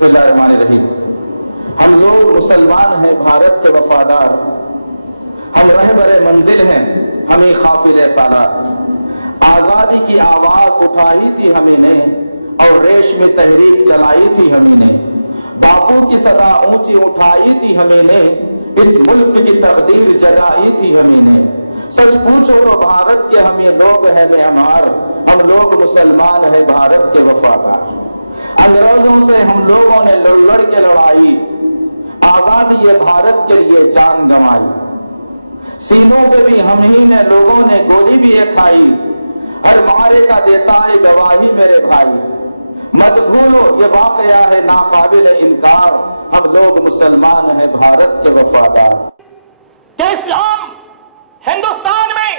بسم اللہ الرحمن الرحیم۔ ہم لوگ مسلمان ہیں بھارت کے وفادار، ہم رہبر منزل ہیں ہمیں قافلے سالار۔ آزادی کی آواز اٹھائی تھی ہمیں نے اور ریشمی تحریک چلائی تھی ہمیں نے، باپو کی صدا اونچی اٹھائی تھی ہمیں نے، اس ملک کی تقدیر جگائی تھی ہمیں نے۔ سچ پوچھو تو بھارت کے ہمیں لوگ ہیں معمار، ہم لوگ مسلمان ہیں بھارت کے وفادار۔ انگریزوں سے ہم لوگوں نے لڑ کے لڑائی، آزادی بھارت کے لیے جان گنوائی۔ سینوں پہ بھی ہم ہی نے لوگوں نے گولی بھی ایک کھائی، ہر مارے کا دیتا ہے گواہی میرے بھائی۔ مت بھولو یہ واقعہ ہے ناقابل انکار، ہم لوگ مسلمان ہیں بھارت کے وفادار۔ کہ اسلام ہندوستان میں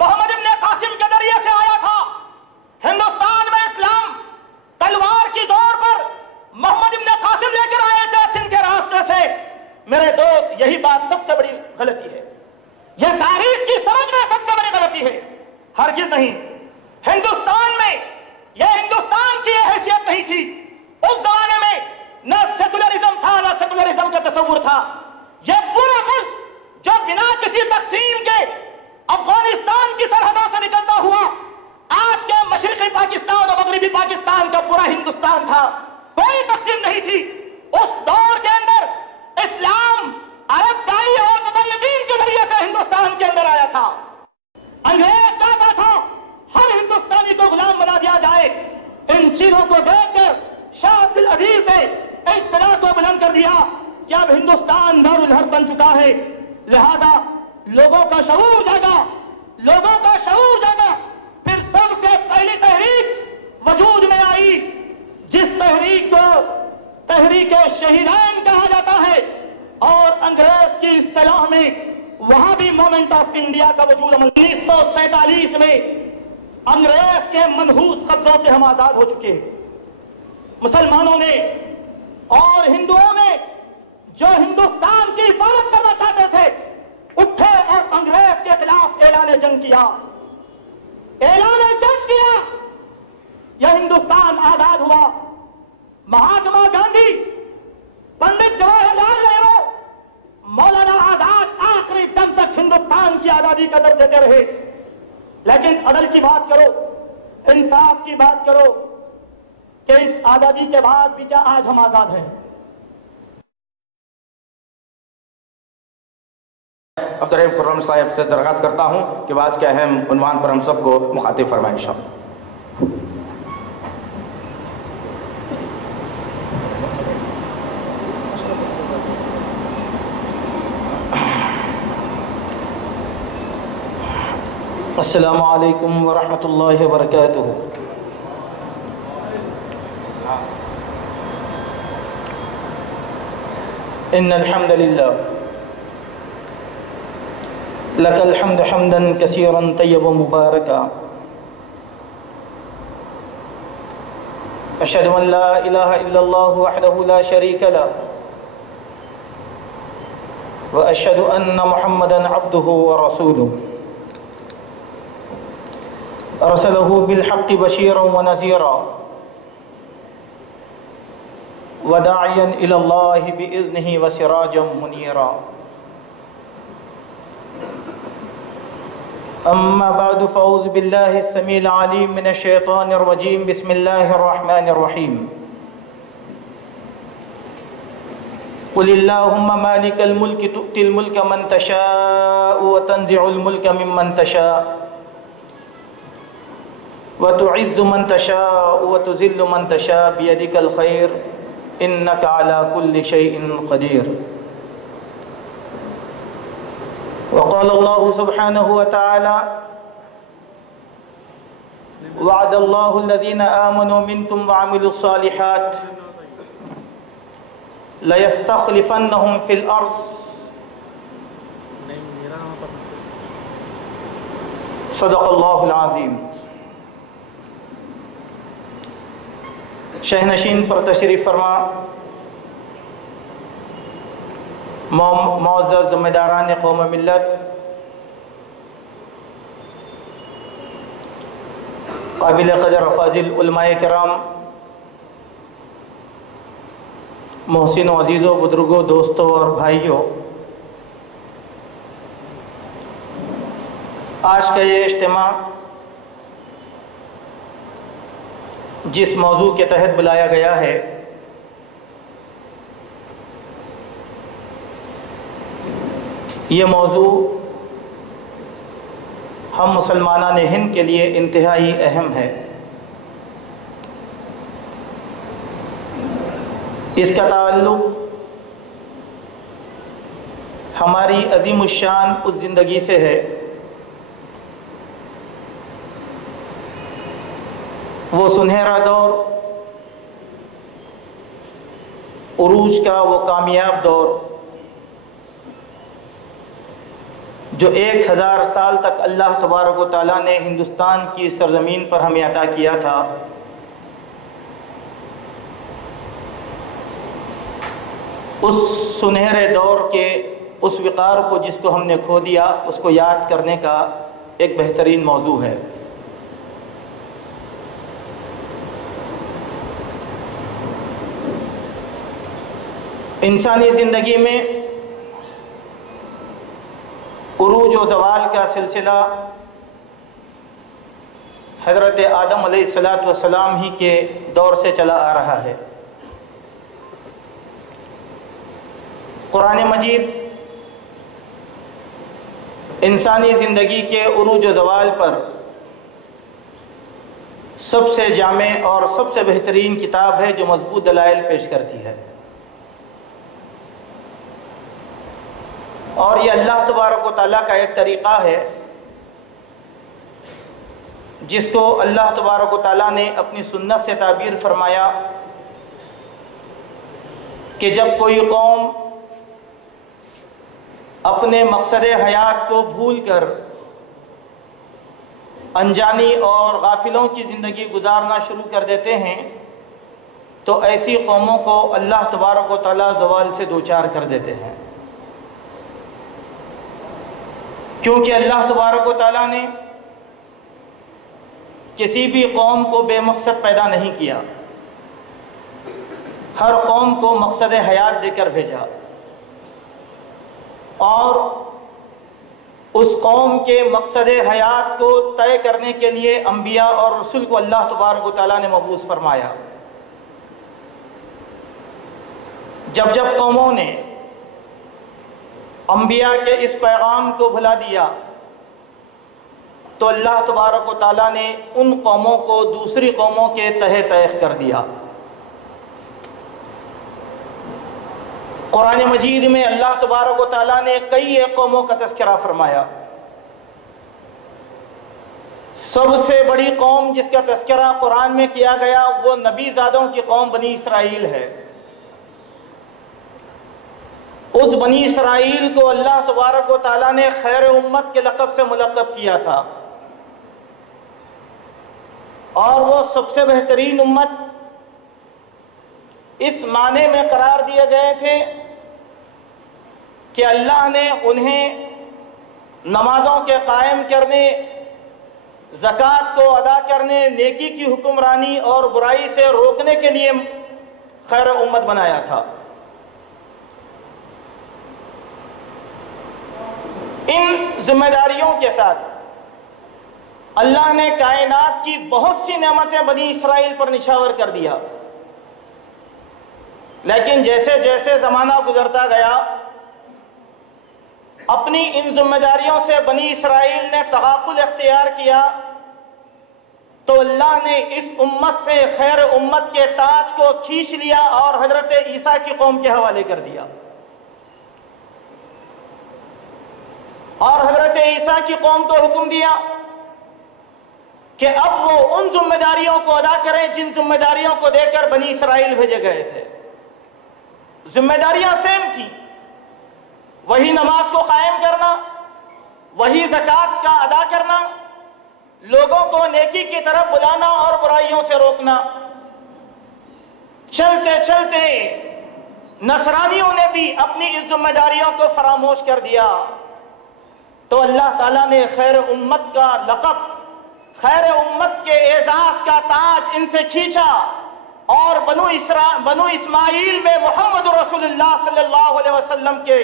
محمد ابن قاسم کے ذریعے سے آیا تھا، ہندوستان میں اسلام تلوار کی زور پر محمد ابن قاسم لے کر آئے تھے سندھ کے راستے سے۔ میرے دوست یہی بات سب سے بڑی غلطی ہے، یہ تاریخ کی سمجھ میں سب سے بڑی غلطی ہے، ہرگز نہیں۔ ہندوستان میں یہ ہندوستان کی حیثیت نہیں تھی، اس زمانے میں نہ سیکولرزم تھا نہ سیکولرزم کا تصور تھا۔ یہ پورا ملک جو بنا کسی تقسیم کے افغانستان کی سرحدوں سے نکلتا ہوا آج کے مشرقی پاکستان اور مغربی پاکستان کا پورا ہندوستان تھا، کوئی تقسیم نہیں تھی۔ اس دور کے اندر اسلام عرب دائی اور مبلغین کے ذریعے سے ہندوستان کے اندر آیا تھا۔ انگریز چاہتا تھا ہر ہندوستانی کو غلام بنا دیا جائے۔ ان چیزوں کو دیکھ کر شاہ عبد العزیز نے اس صلاح کو بلند کر دیا کہ اب ہندوستان دارالحرب بن چکا ہے، لہذا لوگوں کا شعور جاگا، لوگوں کا شعور جاگا۔ پھر سب سے پہلی تحریک وجود میں آئی، جس تحریک کو تحریک شہیدان کہا جاتا ہے، اور انگریز کی اصطلاح میں وہاں بھی مومنٹ آف انڈیا کا وجود عمل۔ 1947 میں انگریز کے منحوس قبضوں سے ہم آزاد ہو چکے ہیں۔ مسلمانوں نے اور ہندوؤں نے جو ہندوستان کی حفاظت کرنا چاہتے تھے اٹھے اور انگریز کے خلاف اعلان جنگ کیا، اعلان جنگ کیا، یہ ہندوستان آزاد ہوا۔ مہاتما گاندھی، پنڈت جواہر لال نہرو، مولانا آزاد آخری دم تک ہندوستان کی آزادی کا درد دیتے رہے۔ لیکن عدل کی بات کرو، انصاف کی بات کرو کہ اس آزادی کے بعد بھی کیا آج ہم آزاد ہیں؟ عبدالرحیم خرم صاحب سے درخواست کرتا ہوں کہ آج کے اہم عنوان پر ہم سب کو مخاطب فرمائیں انشاءاللہ۔ السلام علیکم ورحمۃ اللہ وبرکاتہ۔ ان الحمد للہ لك الحمد حمدا كثيرا طيبا مباركا، أشهد أن لا إله إلا الله وحده لا شريك له، وأشهد أن محمدا عبده ورسوله، أرسله بالحق بشيرا ونذيرا وداعيا إلى الله بإذنه وسراجا منيرا۔ أما بعد فأعوذ بالله السميع العليم من الشيطان الرجيم، بسم الله الرحمن الرحيم۔ قل اللهم مالك الملك تؤتي الملك من تشاء وتنزع الملك ممن تشاء وتعز من تشاء وتذل من تشاء بيدك الخير إنك على كل شيء قدير۔ وقال الله سبحانه وتعالى وعد الله الذين آمنوا منكم وعملوا الصالحات ليستخلفنهم في الأرض صدق الله العظيم۔ شہنشین پر تشریف فرما، معزز ذمہ داران قوم ملت، قابل قدر افاضل علماء کرام، محسنوں، عزیزوں، بزرگوں، دوستوں اور بھائیوں، آج کا یہ اجتماع جس موضوع کے تحت بلایا گیا ہے یہ موضوع ہم مسلمانان ہند کے لیے انتہائی اہم ہے۔ اس کا تعلق ہماری عظیم الشان اس زندگی سے ہے، وہ سنہرا دور، عروج کا وہ کامیاب دور جو 1000 سال تک اللہ تبارک و تعالیٰ نے ہندوستان کی سرزمین پر ہمیں عطا کیا تھا۔ اس سنہرے دور کے اس وقار کو جس کو ہم نے کھو دیا، اس کو یاد کرنے کا ایک بہترین موضوع ہے۔ انسانی زندگی میں عروج و زوال کا سلسلہ حضرت آدم علیہ السلام ہی کے دور سے چلا آ رہا ہے۔ قرآن مجید انسانی زندگی کے عروج و زوال پر سب سے جامع اور سب سے بہترین کتاب ہے جو مضبوط دلائل پیش کرتی ہے، اور یہ اللہ تبارک و تعالیٰ کا ایک طریقہ ہے جس کو اللہ تبارک و تعالیٰ نے اپنی سنت سے تعبیر فرمایا کہ جب کوئی قوم اپنے مقصد حیات کو بھول کر انجانی اور غافلوں کی زندگی گزارنا شروع کر دیتے ہیں تو ایسی قوموں کو اللہ تبارک و تعالیٰ زوال سے دوچار کر دیتے ہیں، کیونکہ اللہ تبارک و تعالیٰ نے کسی بھی قوم کو بے مقصد پیدا نہیں کیا، ہر قوم کو مقصد حیات دے کر بھیجا، اور اس قوم کے مقصد حیات کو طے کرنے کے لیے انبیاء اور رسول کو اللہ تبارک و تعالیٰ نے مبعوث فرمایا۔ جب جب قوموں نے انبیاء کے اس پیغام کو بھلا دیا تو اللہ تبارک و تعالیٰ نے ان قوموں کو دوسری قوموں کے تحت طیخ کر دیا۔ قرآن مجید میں اللہ تبارک و تعالیٰ نے کئی ایک قوموں کا تذکرہ فرمایا۔ سب سے بڑی قوم جس کا تذکرہ قرآن میں کیا گیا وہ نبی زادوں کی قوم بنی اسرائیل ہے۔ اس بنی اسرائیل کو اللہ تبارک و تعالیٰ نے خیر امت کے لقب سے ملقب کیا تھا، اور وہ سب سے بہترین امت اس معنی میں قرار دیے گئے تھے کہ اللہ نے انہیں نمازوں کے قائم کرنے، زکوٰۃ کو ادا کرنے، نیکی کی حکمرانی اور برائی سے روکنے کے لیے خیر امت بنایا تھا۔ ان ذمہ داریوں کے ساتھ اللہ نے کائنات کی بہت سی نعمتیں بنی اسرائیل پر نچھاور کر دیا، لیکن جیسے جیسے زمانہ گزرتا گیا اپنی ان ذمہ داریوں سے بنی اسرائیل نے تغافل اختیار کیا تو اللہ نے اس امت سے خیر امت کے تاج کو کھینچ لیا اور حضرت عیسیٰ کی قوم کے حوالے کر دیا، اور حضرت عیسیٰ کی قوم کو حکم دیا کہ اب وہ ان ذمہ داریوں کو ادا کریں جن ذمہ داریوں کو دے کر بنی اسرائیل بھیجے گئے تھے۔ ذمہ داریاں سیم تھیں، وہی نماز کو قائم کرنا، وہی زکوٰۃ کا ادا کرنا، لوگوں کو نیکی کی طرف بلانا اور برائیوں سے روکنا۔ چلتے چلتے نصرانیوں نے بھی اپنی اس ذمہ داریوں کو فراموش کر دیا تو اللہ تعالیٰ نے خیر امت کا لقب، خیر امت کے اعزاز کا تاج ان سے کھینچا اور بنو اسماعیل میں محمد رسول اللہ صلی اللہ علیہ وسلم کے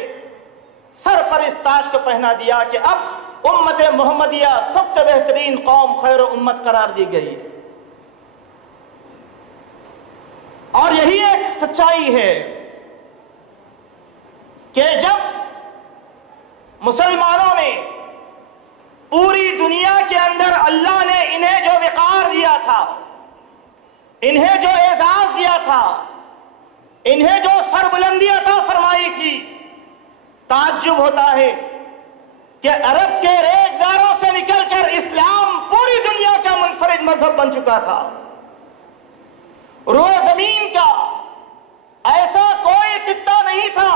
سر پر اس تاج کو پہنا دیا کہ اب امت محمدیہ سب سے بہترین قوم، خیر امت قرار دی گئی۔ اور یہی ایک سچائی ہے کہ جب مسلمانوں نے پوری دنیا کے اندر اللہ نے انہیں جو وقار دیا تھا، انہیں جو اعزاز دیا تھا، انہیں جو سربلندی عطا فرمائی تھی، تعجب ہوتا ہے کہ عرب کے ریگزاروں سے نکل کر اسلام پوری دنیا کا منفرد مذہب بن چکا تھا۔ روئے زمین کا ایسا کوئی خطہ نہیں تھا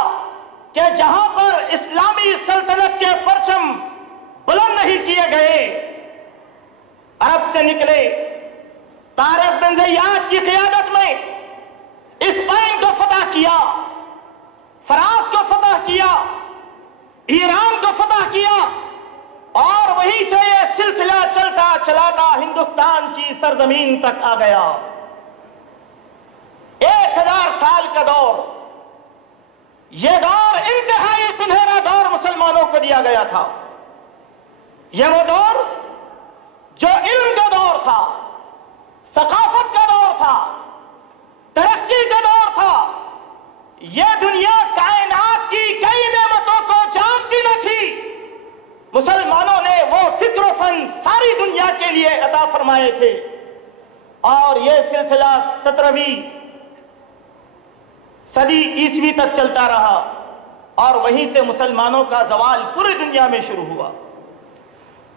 کہ جہاں پر اسلامی سلطنت کے پرچم بلند نہیں کیے گئے۔ عرب سے نکلے طارق بن زیاد کی قیادت میں اسپین کو فتح کیا، فرانس کو فتح کیا، ایران کو فتح کیا، اور وہیں سے یہ سلسلہ چلتا چلاتا ہندوستان کی سرزمین تک آ گیا۔ 1000 سال کا دور، یہ دور انتہائی سنہرا دور مسلمانوں کو دیا گیا تھا۔ یہ وہ دور جو علم کا دور تھا، ثقافت کا دور تھا، ترقی کا دور تھا۔ یہ دنیا کائنات کی کئی نعمتوں کو جانتی نہ تھی، مسلمانوں نے وہ فکر و فن ساری دنیا کے لیے عطا فرمائے تھے، اور یہ سلسلہ 17ویں صدی عیسوی تک چلتا رہا، اور وہیں سے مسلمانوں کا زوال پوری دنیا میں شروع ہوا۔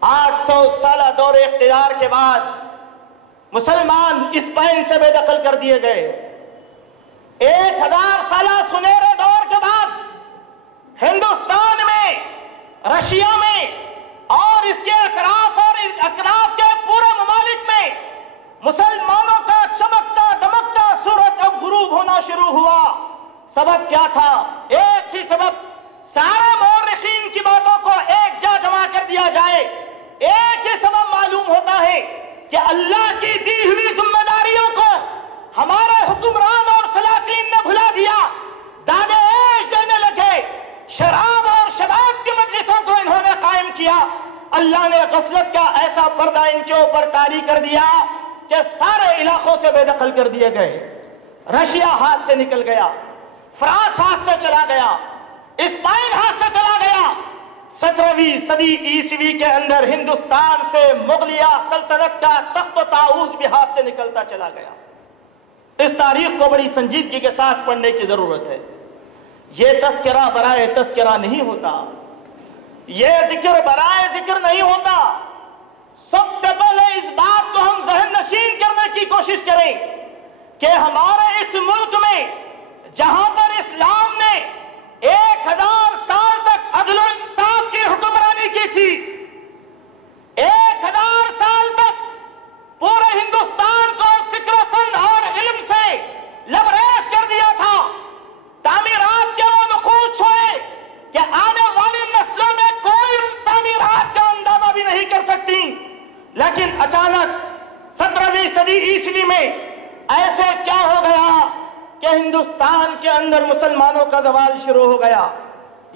800 سالہ دور اقتدار کے بعد مسلمان اسپین سے بے دخل کر دیے گئے۔ 1000 سالہ سنہرے دور کے بعد ہندوستان میں، رشیا میں اور اس کے اطراف کے پورے ممالک میں مسلمانوں کا چمکتا دمکتا سورج اب غروب ہونا شروع ہوا۔ سبب کیا تھا؟ ایک ہی سبب، سارے مورخین کی باتوں کو ایک جا جمع کر دیا جائے، ایک ہی سبب معلوم ہوتا ہے کہ اللہ کی دی ہوئی ذمہ داریوں کو ہمارے حکمران اور سلاطین نے بھلا دیا، دانے ایش دینے لگے، شراب اور شباب کی مجلسوں کو انہوں نے قائم کیا۔ اللہ نے غفلت کا ایسا پردہ ان کے اوپر طاری کر دیا کہ سارے علاقوں سے بے دخل کر دیے گئے۔ رشیا ہاتھ سے نکل گیا، فرانس ہاتھ سے چلا گیا، اسپین ہاتھ سے چلا گیا۔ 17ویں صدی عیسوی کے اندر ہندوستان سے مغلیہ سلطنت کا تخت و طاؤس بھی ہاتھ سے نکلتا چلا گیا۔ اس تاریخ کو بڑی سنجیدگی کے ساتھ پڑھنے کی ضرورت ہے۔ یہ تذکرہ برائے تذکرہ نہیں ہوتا، یہ ذکر برائے ذکر نہیں ہوتا۔ سب سے پہلے اس بات کو ہم ذہن نشین کرنے کی کوشش کریں کہ ہمارے اس ملک میں جہاں پر اسلام نے 1000 سال تک عدل و انصاف کی حکمرانی کی تھی، 1000 سال تک پورے ہندوستان کو فکر و فن اور علم سے لبریز کر دیا تھا، تعمیرات کے وہ نقوش چھوڑے کہ آنے والی نسلوں میں کوئی تعمیرات کا اندازہ بھی نہیں کر سکتی، لیکن اچانک 17ویں صدی عیسوی میں ایسے کیا ہو گیا کہ ہندوستان کے اندر مسلمانوں کا زوال شروع ہو گیا۔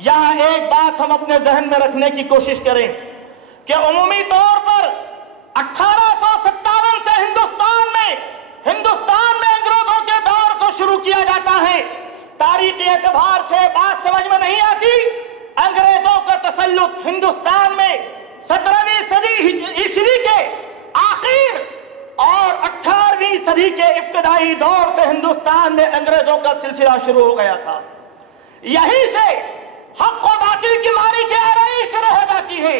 یہاں ایک بات ہم اپنے ذہن میں رکھنے کی کوشش کریں کہ عمومی طور پر 1857 سے ہندوستان میں انگریزوں کے دور کو شروع کیا جاتا ہے۔ تاریخی اعتبار سے بات سمجھ میں نہیں آتی، انگریزوں کا تسلط ہندوستان میں 17ویں صدی عیسوی کے آخر اور 18ویں صدی کے ابتدائی دور سے ہندوستان میں انگریزوں کا سلسلہ شروع ہو گیا تھا۔ یہیں سے حق و باطل کی ماری کے آرائی شروع ہو جاتی ہے،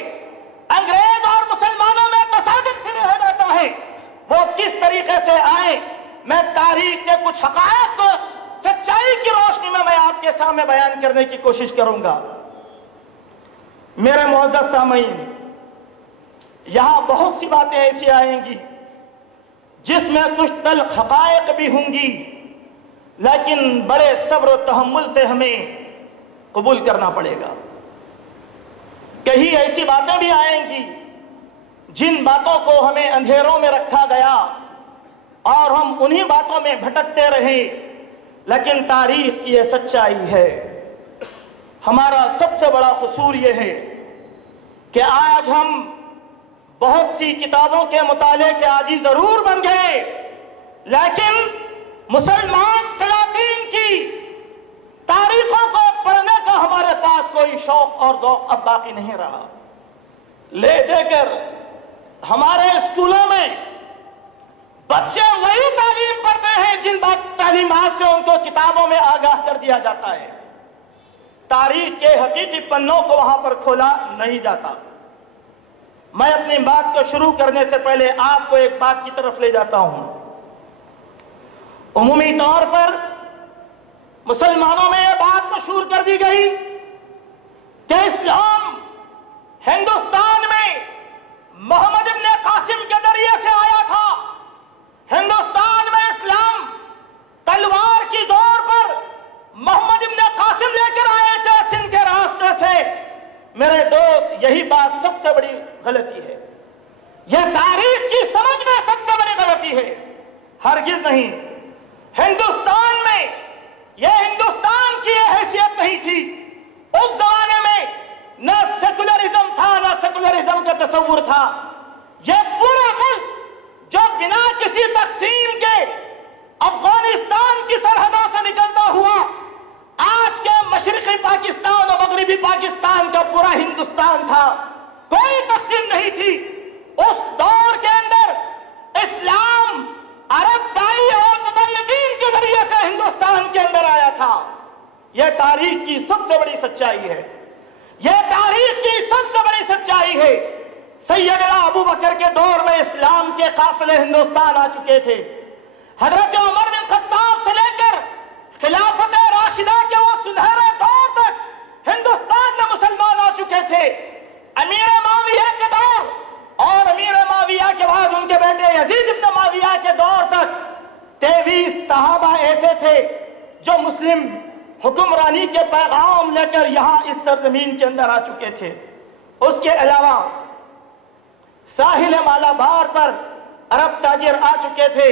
انگریز اور مسلمانوں میں تصادم شروع ہو جاتا ہے۔ وہ کس طریقے سے آئے، میں تاریخ کے کچھ حقائق کو سچائی کی روشنی میں آپ کے سامنے بیان کرنے کی کوشش کروں گا۔ میرے معزز سامعین، یہاں بہت سی باتیں ایسی آئیں گی جس میں کچھ تلخ حقائق بھی ہوں گی، لیکن بڑے صبر و تحمل سے ہمیں قبول کرنا پڑے گا۔ کہیں ایسی باتیں بھی آئیں گی جن باتوں کو ہمیں اندھیروں میں رکھا گیا اور ہم انہی باتوں میں بھٹکتے رہے، لیکن تاریخ کی یہ سچائی ہے۔ ہمارا سب سے بڑا قصور یہ ہے کہ آج ہم بہت سی کتابوں کے مطالعے کے عادی ضرور بن گئے، لیکن مسلمان سلاطین کی تاریخوں کو پڑھنے کا ہمارے پاس کوئی شوق اور ذوق اب باقی نہیں رہا۔ لے دے کر ہمارے اسکولوں میں بچے وہی تعلیم پڑھتے ہیں جن تعلیمات سے ان کو کتابوں میں آگاہ کر دیا جاتا ہے، تاریخ کے حقیقی پنوں کو وہاں پر کھولا نہیں جاتا۔ میں اپنی بات کو شروع کرنے سے پہلے آپ کو ایک بات کی طرف لے جاتا ہوں۔ عمومی طور پر مسلمانوں میں یہ بات مشہور کر دی گئی کہ اسلام ہندوستان میں محمد ابن قاسم کے ذریعے سے آیا تھا۔ ہندوستان میں اسلام تلوار کی زور پر محمد ابن قاسم لے کر آئے تھے سندھ کے راستے سے۔ میرے دوست، یہی بات سب سے بڑی غلطی ہے، یہ تاریخ کی سمجھ میں سب سے بڑی غلطی ہے۔ ہرگز نہیں، ہندوستان میں یہ ہندوستان کی یہ حیثیت نہیں تھی۔ اس زمانے میں نہ سیکولرزم تھا نہ سیکولرزم کا تصور تھا۔ یہ پورا ملک جو بنا کسی تقسیم کے افغانستان کی سرحدوں سے نکلتا ہوا آج کے مشرقی پاکستان اور مغربی پاکستان کا پورا ہندوستان تھا، کوئی تقسیم نہیں تھی۔ اس دور کے اندر اسلام عرب بائی اور مبلغین کے ذریعے سے ہندوستان کے اندر آیا تھا۔ یہ تاریخ کی سب سے بڑی سچائی ہے، یہ تاریخ کی سب سے بڑی سچائی ہے۔ سیدنا ابو بکر کے دور میں اسلام کے قافلے ہندوستان آ چکے تھے۔ حضرت عمر بن خطاب سے لے کر خلافت راشدہ کے وہ سنہرے دور تک ہندوستان میں مسلمان آ چکے تھے۔ امیر معاویہ کے دور اور امیر معاویہ کے بعد ان کے بیٹے یزید بن معاویہ کے دور تک 23 صحابہ ایسے تھے جو مسلم حکمرانی کے پیغام لے کر یہاں اس سرزمین کے اندر آ چکے تھے۔ اس کے علاوہ ساحل مالابار پر عرب تاجر آ چکے تھے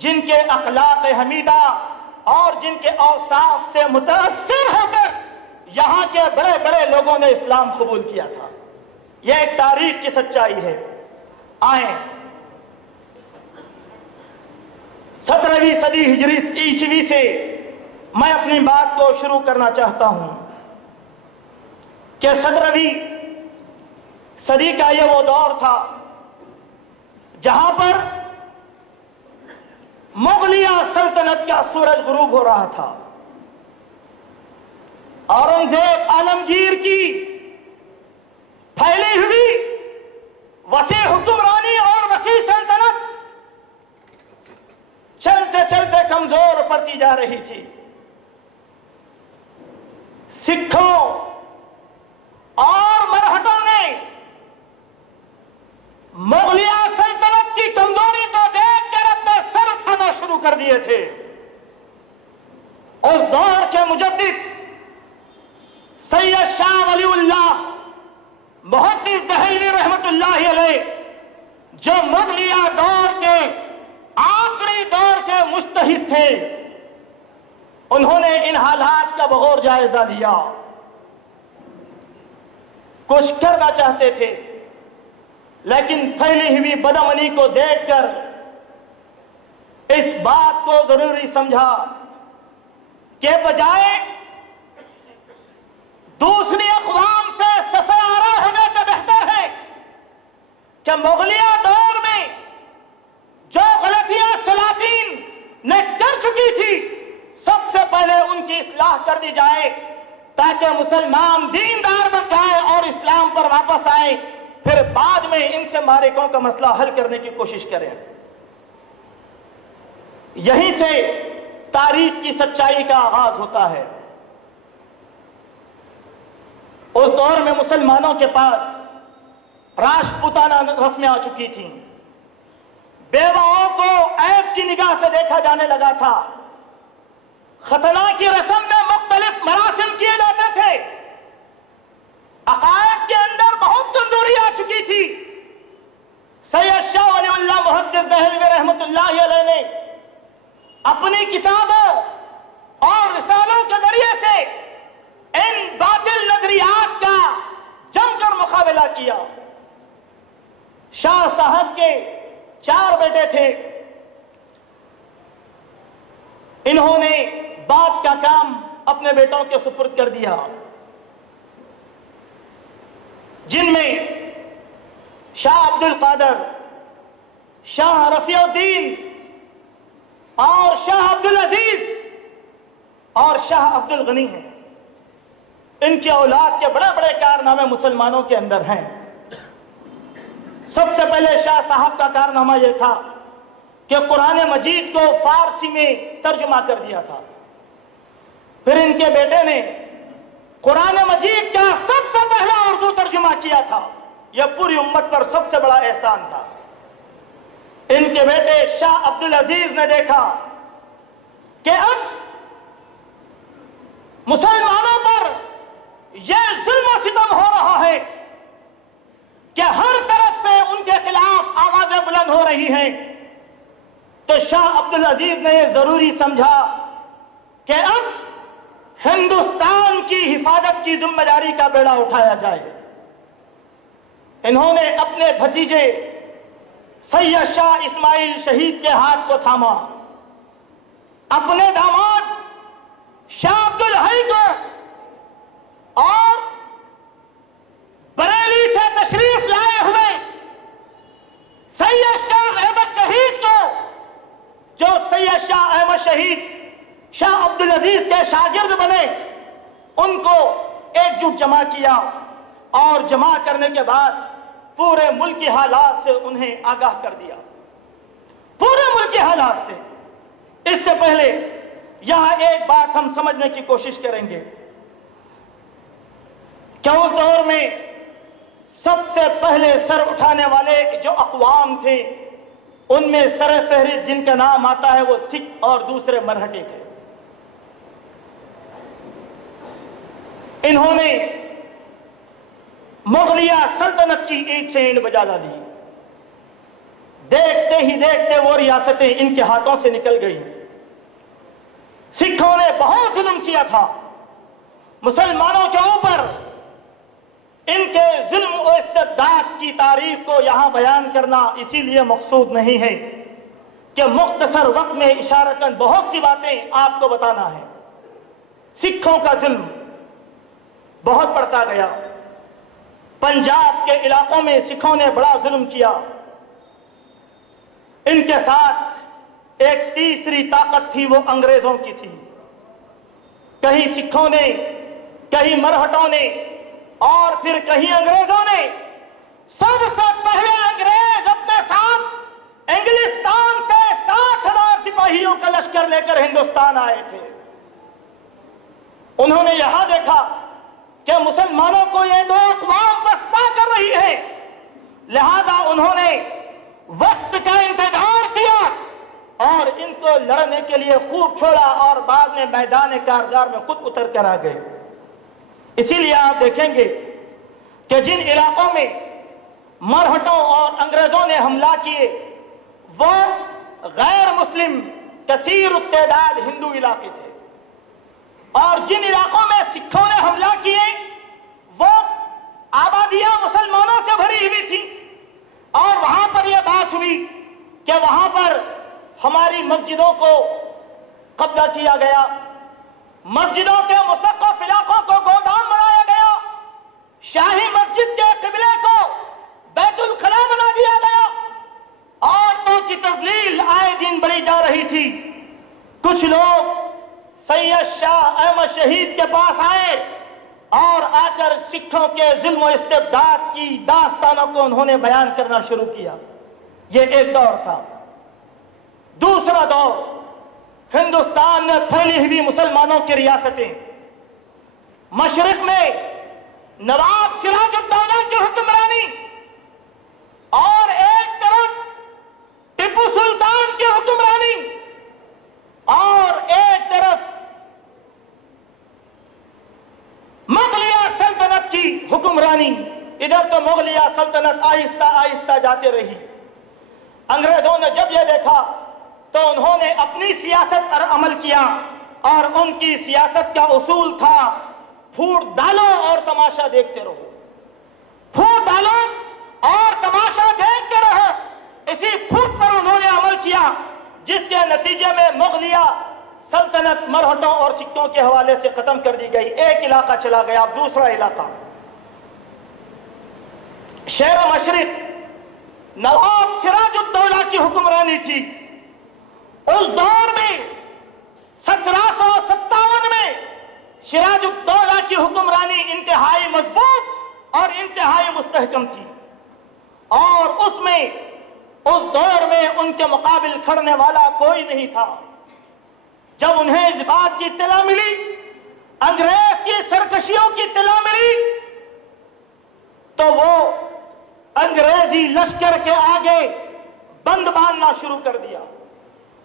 جن کے اخلاق حمیدہ اور جن کے اوصاف سے متاثر ہو کر یہاں کے بڑے بڑے لوگوں نے اسلام قبول کیا تھا۔ یہ ایک تاریخ کی سچائی ہے۔ آئیں 17ویں صدی ہجری عیسوی سے میں اپنی بات کو شروع کرنا چاہتا ہوں کہ 17ویں صدی کا یہ وہ دور تھا جہاں پر مغلیہ سلطنت کا سورج غروب ہو رہا تھا۔ اورنگزیب عالمگیر کی پھیلی ہوئی وسیع حکمرانی اور وسیع سلطنت چلتے چلتے کمزور پڑتی جا رہی تھی۔ سکھوں اور مرہٹوں نے مغلیہ سلطنت کی کمزوری کو دیکھ کر اپنے سر اٹھانا شروع کر دیے تھے۔ اس دور کے مجدد سید شاہ ولی اللہ محدث دہلوی رحمت اللہ علیہ، جو مغلیہ دور کے آخری دور کے مجتہد تھے، انہوں نے ان حالات کا بغور جائزہ لیا، کچھ کرنا چاہتے تھے، لیکن پھیلی ہوئی بدامنی کو دیکھ کر اس بات کو ضروری سمجھا کہ بجائے دوسری اقوام سے صفے آرا ہونے سے بہتر ہے کہ مغلیہ دور میں جو غلطیاں سلاطین نے کر چکی تھی سب سے پہلے ان کی اصلاح کر دی جائے تاکہ مسلمان دیندار بن جائے اور اسلام پر واپس آئے، پھر بعد میں ان سے مارکوں کا مسئلہ حل کرنے کی کوشش کریں۔ یہیں سے تاریخ کی سچائی کا آغاز ہوتا ہے۔ اس دور میں مسلمانوں کے پاس راشپوتانہ رسمیں آ چکی تھیں، بیواؤں کو عیب کی نگاہ سے دیکھا جانے لگا تھا، ختنہ کی رسم میں مختلف مراسم کیے جاتے تھے، عقائد کے اندر بہت کمزوری آ چکی تھی۔ سید شاہ ولی اللہ محدث محدث دہلوی رحمت اللہ علیہ نے اپنی کتابوں اور رسالوں کے ذریعے سے ان باطل نظریات کا جم کر مقابلہ کیا۔ شاہ صاحب کے 4 بیٹے تھے، انہوں نے بات کا کام اپنے بیٹوں کے سپرد کر دیا، جن میں شاہ عبد القادر، شاہ رفیع الدین اور شاہ عبد العزیز اور شاہ عبد الغنی ہیں۔ ان کی اولاد کے بڑے بڑے کارنامے مسلمانوں کے اندر ہیں۔ سب سے پہلے شاہ صاحب کا کارنامہ یہ تھا کہ قرآن مجید کو فارسی میں ترجمہ کر دیا تھا۔ پھر ان کے بیٹے نے قرآن مجید کا سب سے پہلا اردو ترجمہ کیا تھا۔ یہ پوری امت پر سب سے بڑا احسان تھا۔ ان کے بیٹے شاہ عبد العزیز نے دیکھا کہ اب مسلمانوں پر یہ ظلم و ستم ہو رہا ہے کہ ہر طرف سے ان کے خلاف آوازیں بلند ہو رہی ہیں، تو شاہ عبد العزیز نے یہ ضروری سمجھا کہ اب ہندوستان کی حفاظت کی ذمہ داری کا بیڑا اٹھایا جائے۔ انہوں نے اپنے بھتیجے سید شاہ اسماعیل شہید کے ہاتھ کو تھاما، اپنے داماد شاہ عبد الحی کو اور بریلی سے تشریف لائے ہوئے سید شاہ احمد شہید کو، جو سید شاہ احمد شہید شاہ عبد العزیز کے شاگرد بنے، ان کو ایک جٹ جمع کیا اور جمع کرنے کے بعد پورے ملک کے حالات سے انہیں آگاہ کر دیا، پورے ملک کے حالات سے۔ اس سے پہلے یہاں ایک بات ہم سمجھنے کی کوشش کریں گے کہ اس دور میں سب سے پہلے سر اٹھانے والے جو اقوام تھے، ان میں سر فہرست جن کا نام آتا ہے وہ سکھ اور دوسرے مرہٹے تھے۔ انہوں نے مغلیہ سلطنت کی اینٹ سے اینٹ بجا ڈالی، دیکھتے ہی دیکھتے وہ ریاستیں ان کے ہاتھوں سے نکل گئی۔ سکھوں نے بہت ظلم کیا تھا مسلمانوں کے اوپر۔ ان کے ظلم و استبداد کی تاریخ کو یہاں بیان کرنا اسی لیے مقصود نہیں ہے کہ مختصر وقت میں اشارتاً بہت سی باتیں آپ کو بتانا ہے۔ سکھوں کا ظلم بہت بڑھتا گیا۔ پنجاب کے علاقوں میں سکھوں نے بڑا ظلم کیا۔ ان کے ساتھ ایک تیسری طاقت تھی، وہ انگریزوں کی تھی۔ کہیں سکھوں نے، کہیں مرہٹوں نے اور پھر کہیں انگریزوں نے۔ سب سے پہلے انگریز اپنے ساتھ انگلستان سے 60,000 سپاہیوں کا لشکر لے کر ہندوستان آئے تھے۔ انہوں نے یہاں دیکھا کہ مسلمانوں کو یہ دو اقوام وسطا کر رہی ہے، لہذا انہوں نے وقت کا انتظار کیا اور ان کو لڑنے کے لیے خوب چھوڑا اور بعد میں میدان کارزار میں خود اتر کر آ گئے۔ اسی لیے آپ دیکھیں گے کہ جن علاقوں میں مرہٹوں اور انگریزوں نے حملہ کیے وہ غیر مسلم کثیر التعداد ہندو علاقے تھے، اور جن علاقوں میں سکھوں نے حملہ کیے وہ آبادیاں مسلمانوں سے بھری ہوئی تھی، اور وہاں پر یہ بات ہوئی کہ وہاں پر ہماری مسجدوں کو قبضہ کیا گیا، مسجدوں کے مسقف علاقوں کو گودام بنایا گیا، شاہی مسجد کے قبلے کو بیت الخلا بنا دیا گیا، عورتوں کی تذلیل آئے دن بڑھی جا رہی تھی۔ کچھ لوگ سید شاہ احمد شہید کے پاس آئے اور آ کر سکھوں کے ظلم و استبداد کی داستانوں کو انہوں نے بیان کرنا شروع کیا۔ یہ ایک دور تھا۔ دوسرا دور، ہندوستان میں پھیلی ہوئی مسلمانوں کی ریاستیں۔ مشرق میں نواب سراج الدولہ کی حکمرانی اور ایک طرف ٹیپو سلطان کی حکمرانی اور ایک طرف مغلیہ سلطنت کی حکمرانی۔ ادھر تو مغلیہ سلطنت آہستہ آہستہ جاتے رہی، انگریزوں نے جب یہ دیکھا تو انہوں نے اپنی سیاست پر عمل کیا، اور ان کی سیاست کا اصول تھا پھوٹ ڈالو اور تماشا دیکھتے رہو، پھوٹ ڈالو اور تماشا دیکھتے رہو۔ اسی پھوٹ پر انہوں نے عمل کیا، جس کے نتیجے میں مغلیہ سلطنت مرہٹوں اور سکھوں کے حوالے سے ختم کر دی گئی۔ ایک علاقہ چلا گیا، اب دوسرا علاقہ شہر مشرق، نواب سراج الدولہ کی حکمرانی تھی۔ اس دور میں 1757 میں سراج الدولہ کی حکمرانی انتہائی مضبوط اور انتہائی مستحکم تھی، اور اس دور میں ان کے مقابل کھڑنے والا کوئی نہیں تھا۔ جب انہیں اس بات کی اطلاع ملی، انگریز کی سرکشیوں کی اطلاع ملی، تو وہ انگریزی لشکر کے آگے بند باندھنا شروع کر دیا،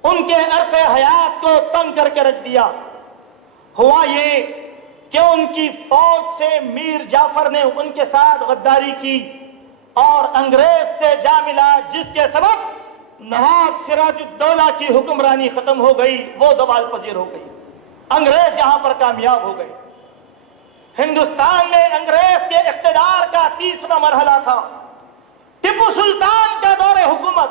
ان کے عرص حیات کو تنگ کر کے رکھ دیا۔ ہوا یہ کہ ان کی فوج سے میر جعفر نے ان کے ساتھ غداری کی اور انگریز سے جا ملا، جس کے سبب نواب سراج الدولہ کی حکمرانی ختم ہو گئی، وہ زوال پذیر ہو گئی، انگریز یہاں پر کامیاب ہو گئے۔ ہندوستان میں انگریز کے اقتدار کا تیسرا مرحلہ تھا ٹیپو سلطان کا دور حکومت،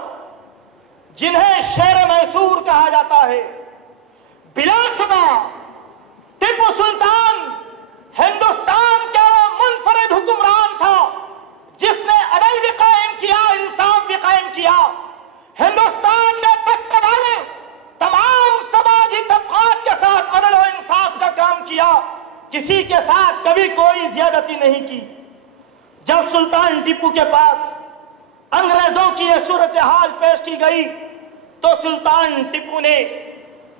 جنہیں شیر میسور کہا جاتا ہے۔ بلا شبہ ٹیپو سلطان ہندوستان کا منفرد حکمران تھا، جس نے عدل بھی قائم کیا، انصاف بھی قائم کیا۔ ہندوستان میں بسنے والے تمام سماجی طبقات کے ساتھ عدل و انصاف کا کام کیا، کسی کے ساتھ کبھی کوئی زیادتی نہیں کی۔ جب سلطان ٹیپو کے پاس انگریزوں کی یہ صورتحال پیش کی گئی تو سلطان ٹیپو نے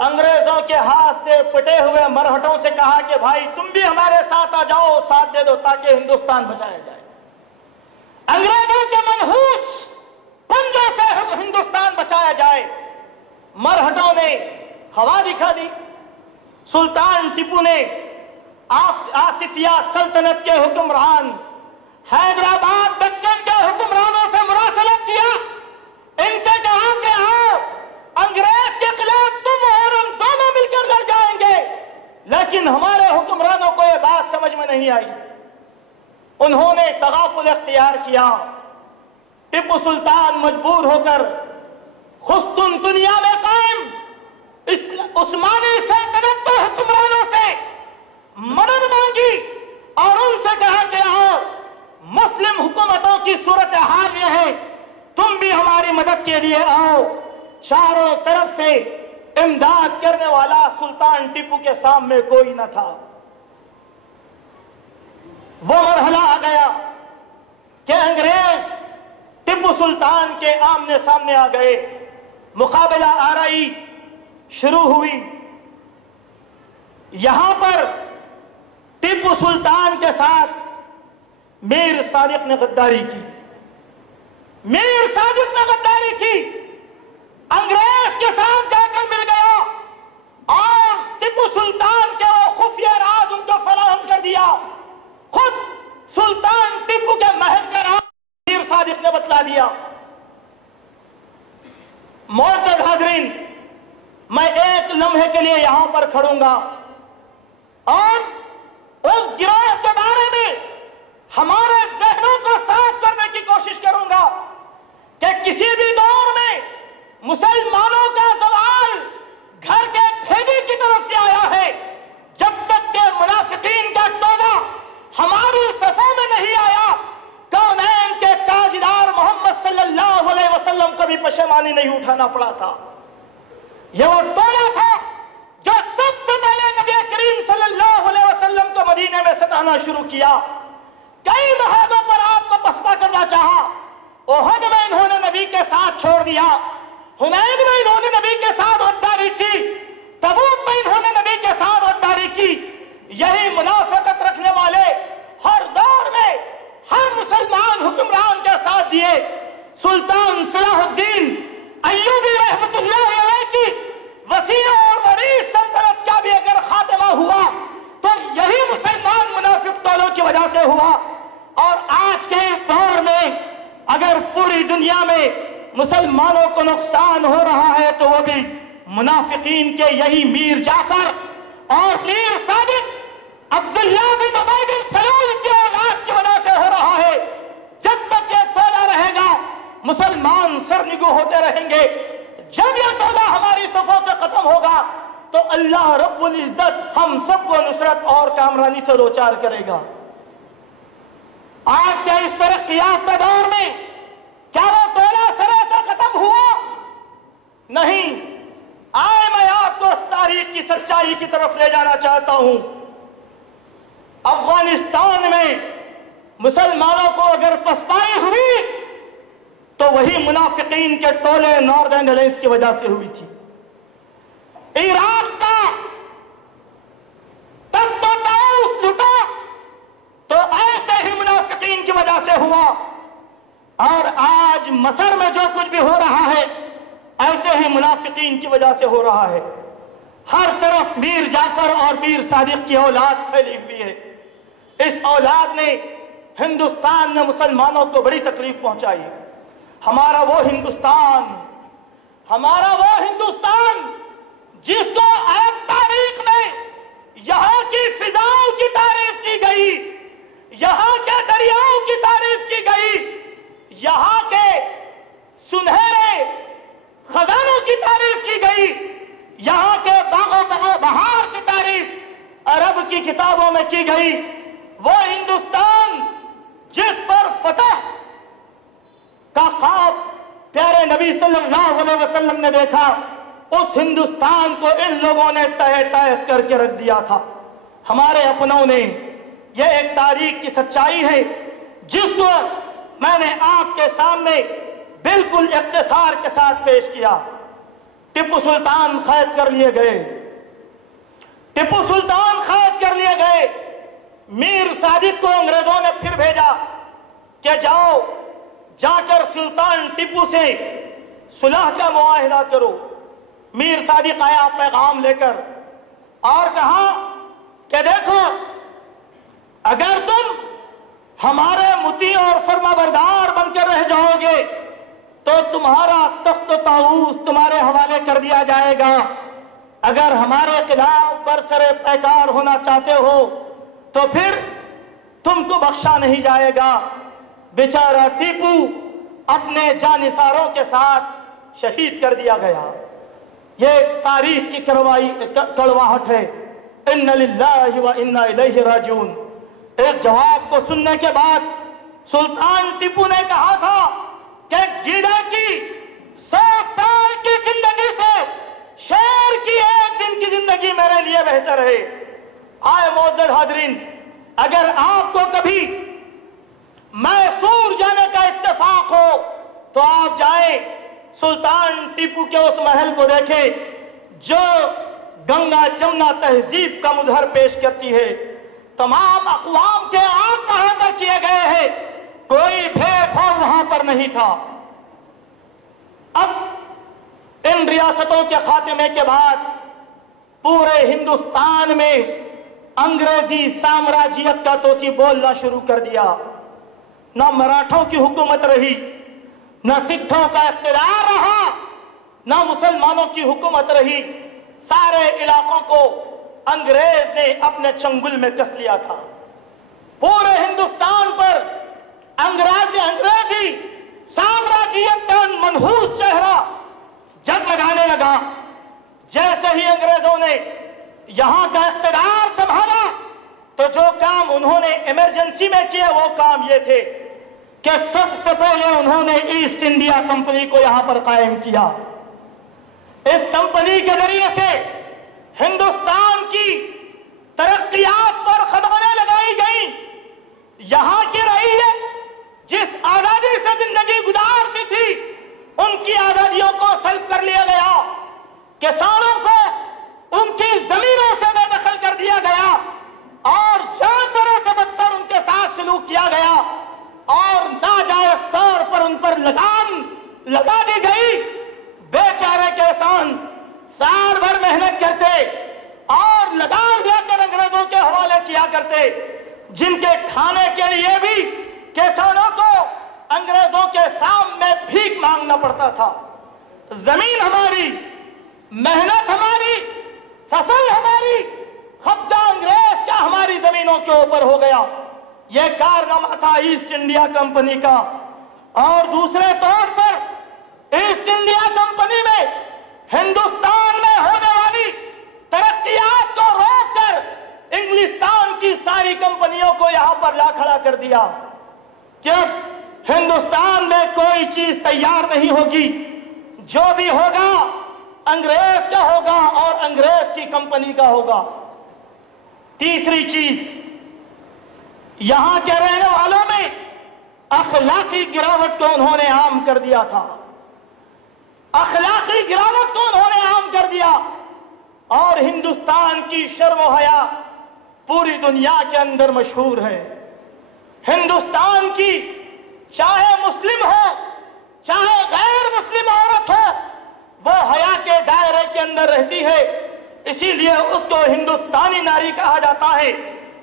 انگریزوں کے ہاتھ سے پٹے ہوئے مرہٹوں سے کہا کہ بھائی تم بھی ہمارے ساتھ آ جاؤ، ساتھ دے دو تاکہ ہندوستان بچایا جائے۔ انگریزوں کے منحوس پنجوں سے ہندوستان بچایا جائے۔ مرہٹوں نے ہوا دکھا دی، سلطان ٹیپو نے آصفیہ سلطنت کے حکمران، حیدرآباد دکن کے حکمرانوں سے مراسلت کیا، ان سے کہا کہ آؤ انگریز کے خلاف تم اور ہم دونوں مل کر لڑ جائیں گے، لیکن ہمارے حکمرانوں کو یہ بات سمجھ میں نہیں آئی۔ انہوں نے تغافل اختیار کیا۔ ٹیپو سلطان مجبور ہو کر قسطنطنیہ میں قائم عثمانی سلطنت کے حکمرانوں سے مدد مانگی اور ان سے کہا کہ آؤ مسلم حکومتوں کی صورتحال یہ ہے، تم بھی ہماری مدد کے لیے آؤ۔ چاروں طرف سے امداد کرنے والا سلطان ٹیپو کے سامنے کوئی نہ تھا۔ وہ مرحلہ آ گیا کہ انگریز ٹیپو سلطان کے آمنے سامنے آ گئے، مقابلہ آرائی شروع ہوئی۔ یہاں پر ٹیپو سلطان کے ساتھ میر صادق نے غداری کی، میر صادق نے غداری کی، انگریز کے ساتھ جا کر مل گیا اور ٹیپو سلطان کے وہ خفیہ راز ان کو فراہم کر دیا۔ خود سلطان ٹیپو کے محل کا راز میر صادق نے بتلا دیا۔ معزز حاضرین، میں ایک لمحے کے لیے یہاں پر کھڑوں گا اور اس گروہ کے بارے میں ہمارے ذہنوں کو صاف کرنے کی کوشش کروں گا کہ کسی بھی دور میں مسلمانوں کا زوال گھر کے بھیجی کی طرف سے آیا ہے، جب تک کہ منافقین کا ٹولہ ہماری صفوں میں نہیں آیا، کونین کے تاجدار محمد صلی اللہ علیہ وسلم کو بھی پشیمانی نہیں اٹھانا پڑا تھا۔ یہ وہ ٹولہ تھا جو سب سے پہلے نبی کریم صلی اللہ علیہ وسلم کو مدینے میں ستانا شروع کیا، کئی محاذوں پر آپ کو پسپا کرنا چاہا۔ احد میں انہوں نے نبی کے ساتھ چھوڑ دیا، حنین میں انہوں نے نبی کے ساتھ غداری کی، تبوک میں انہوں نے نبی کے ساتھ غداری کی۔ یہی منافقت رکھنے والے ہر دور میں ہر مسلمان حکمران کے ساتھ دیے۔ سلطان صلاح الدین ایوبی رحمت اللہ علیہ کی وسیع اور بڑی سلطنت کا بھی اگر خاتمہ ہوا تو یہی مسلمان منافق ٹولوں کی وجہ سے ہوا۔ اور آج کے دور میں اگر پوری دنیا میں मुसलमानों को नुकसान हो रहा है तो वो भी मुनाफिकीन के यही मीर जाफर और मीर सादिक अब्दुल्ला बिन उबई बिन सलूल के औलाद की वजह से हो रहा है। जब तक ये तोला रहेगा मुसलमान सरनिगू होते रहेंगे। जब ये तोला हमारी सफों से खत्म होगा तो अल्लाह रब्बुल इज्जत हम सबको नुसरत और कामरानी से दोचार करेगा। आज के इस तरक्की याफ्ता दौर में क्या वो तोला सरे से खत्म हुआ? नहीं। आए मैं आपको तारीख की सच्चाई की तरफ ले जाना चाहता हूं। अफगानिस्तान में मुसलमानों को अगर पछताई हुई तो वही मुनाफिकीन के टोले नॉर्दर्न अलायंस की वजह से हुई थी। इराक का तब तो ताउस लुटा तो ऐसे ही मुनाफिकीन की वजह से हुआ, और आज मसर में जो कुछ भी हो रहा है ऐसे ही मुनाफिकीन की वजह से हो रहा है। हर तरफ मीर जाफर और मीर सादिक की औलाद फैली हुई है। इस औलाद ने हिंदुस्तान में मुसलमानों को बड़ी तकलीफ पहुंचाई। हमारा वो हिंदुस्तान जिसको अरब तारीख में यहाँ की फिजाओं की तारीफ की गई, यहाँ के दरियाओं की तारीफ की गई, यहाँ के सुनहरे खजानों की तारीफ की गई, यहाँ के बागों बहार की तारीफ अरब की किताबों में की गई। वो हिंदुस्तान जिस पर फतह का ख्वाब प्यारे नबी सल्लल्लाहु अलैहि वसल्लम ने देखा, उस हिंदुस्तान को इन लोगों ने तय करके रख दिया था। हमारे अपनों ने, यह एक तारीख की सच्चाई है जिसको मैंने आपके सामने बिल्कुल इख्तिसार के साथ पेश किया। टिप्पू सुल्तान कैद कर लिए गए। मीर सादिक को अंग्रेजों ने फिर भेजा कि जाकर सुल्तान टिप्पू से सुलह का मुआहिदा करो। मीर सादिक आया पैगाम लेकर और कहा कि देखो, अगर तुम हमारे मुती और फरमाबरदार बनकर रह जाओगे तो तुम्हारा तख्त ताऊस तुम्हारे हवाले कर दिया जाएगा। अगर हमारे खिलाफ बरसरे पैकार होना चाहते हो तो फिर तुमको बख्शा नहीं जाएगा। बेचारा टीपू अपने जानिसारों के साथ शहीद कर दिया गया। ये तारीख की कड़वाहट है। इन्ना लिल्लाहि व इन्ना इलैहि राजिऊन। एक जवाब को सुनने के बाद सुल्तान टीपू ने कहा था कि गीदड़ की 100 साल की जिंदगी से शेर की एक दिन की जिंदगी मेरे लिए बेहतर है। आए मोअज़्ज़ज़ हाज़रीन, अगर आपको कभी मैसूर जाने का इत्तेफाक हो तो आप जाएं, सुल्तान टीपू के उस महल को देखें जो गंगा जमुना तहजीब का मुजहर पेश करती है। तमाम अक़वाम के आंख वहां पर किए गए हैं, कोई भेदभाव वहां पर नहीं था। अब इन रियासतों के खात्मे के बाद पूरे हिंदुस्तान में अंग्रेजी साम्राज्यत का तोती बोलना शुरू कर दिया। न मराठों की हुकूमत रही, न सिखों का इख्तियार रहा, न मुसलमानों की हुकूमत रही। सारे इलाकों को अंग्रेज ने अपने चंगुल में कस लिया था। पूरे हिंदुस्तान पर अंग्रेजी साम्राज्यत का मनहूस चेहरा जगमगाने लगा। जैसे ही अंग्रेजों ने यहां का इख्तियार संभाला तो जो काम उन्होंने इमरजेंसी में किया वो काम ये थे कि सबसे पहले उन्होंने ईस्ट इंडिया कंपनी को यहां पर कायम किया। इस कंपनी के जरिए से हिंदुस्तान की तरक्कियात पर खदानें लगाई गई। यहां की रईयत जिस आजादी से जिंदगी गुजारती थी उनकी आजादियों को सल्ब कर लिया गया। किसानों को उनकी जमीनों से बेदखल कर दिया गया और जानवरों से बदतर उनके साथ सलूक किया गया और नाजायज तौर पर उन पर लगाम लगा दी गई। बेचारे किसान साल भर मेहनत करते और लगाम देकर अंग्रेजों के हवाले किया करते, जिनके खाने के लिए भी किसानों को अंग्रेजों के सामने भीख मांगना पड़ता था। जमीन हमारी, मेहनत हमारी, फसल हमारी, कब्जा अंग्रेज का हमारी जमीनों के ऊपर हो गया। यह कारनामा था ईस्ट इंडिया कंपनी का। और दूसरे तौर पर ईस्ट इंडिया कंपनी में हिंदुस्तान में होने वाली तरक्कियात को रोककर इंग्लिस्तान की सारी कंपनियों को यहां पर ला खड़ा कर दिया कि हिंदुस्तान में कोई चीज तैयार नहीं होगी, जो भी होगा अंग्रेज का होगा और अंग्रेज की कंपनी का होगा। तीसरी चीज, यहां के रहने वालों में अखलाकी गिरावट को उन्होंने आम कर दिया था। अखलाकी गिरावट को उन्होंने आम कर दिया और हिंदुस्तान की शर्म व हया पूरी दुनिया के अंदर मशहूर है। हिंदुस्तान की चाहे मुस्लिम हो चाहे गैर मुस्लिम औरत हो, वो हया के दायरे के अंदर रहती है। इसीलिए उसको हिंदुस्तानी नारी कहा जाता है,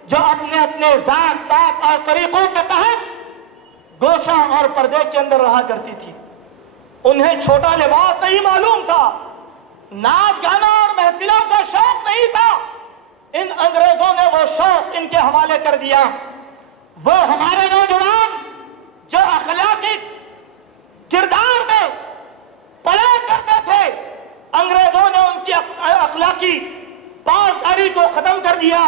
जो अपने अपने जात पात और तरीकों के तहत गोशा और पर्दे के अंदर रहा करती थी। उन्हें छोटा लिबास नहीं मालूम था, नाच गाना और महफिलों का शौक नहीं था। इन अंग्रेजों ने वो शौक इनके हवाले कर दिया। वो हमारे नौजवान जो अखलाकी किरदार में पला करते थे, अंग्रेजों ने उनकी अखलाकी पासदारी को खत्म कर दिया।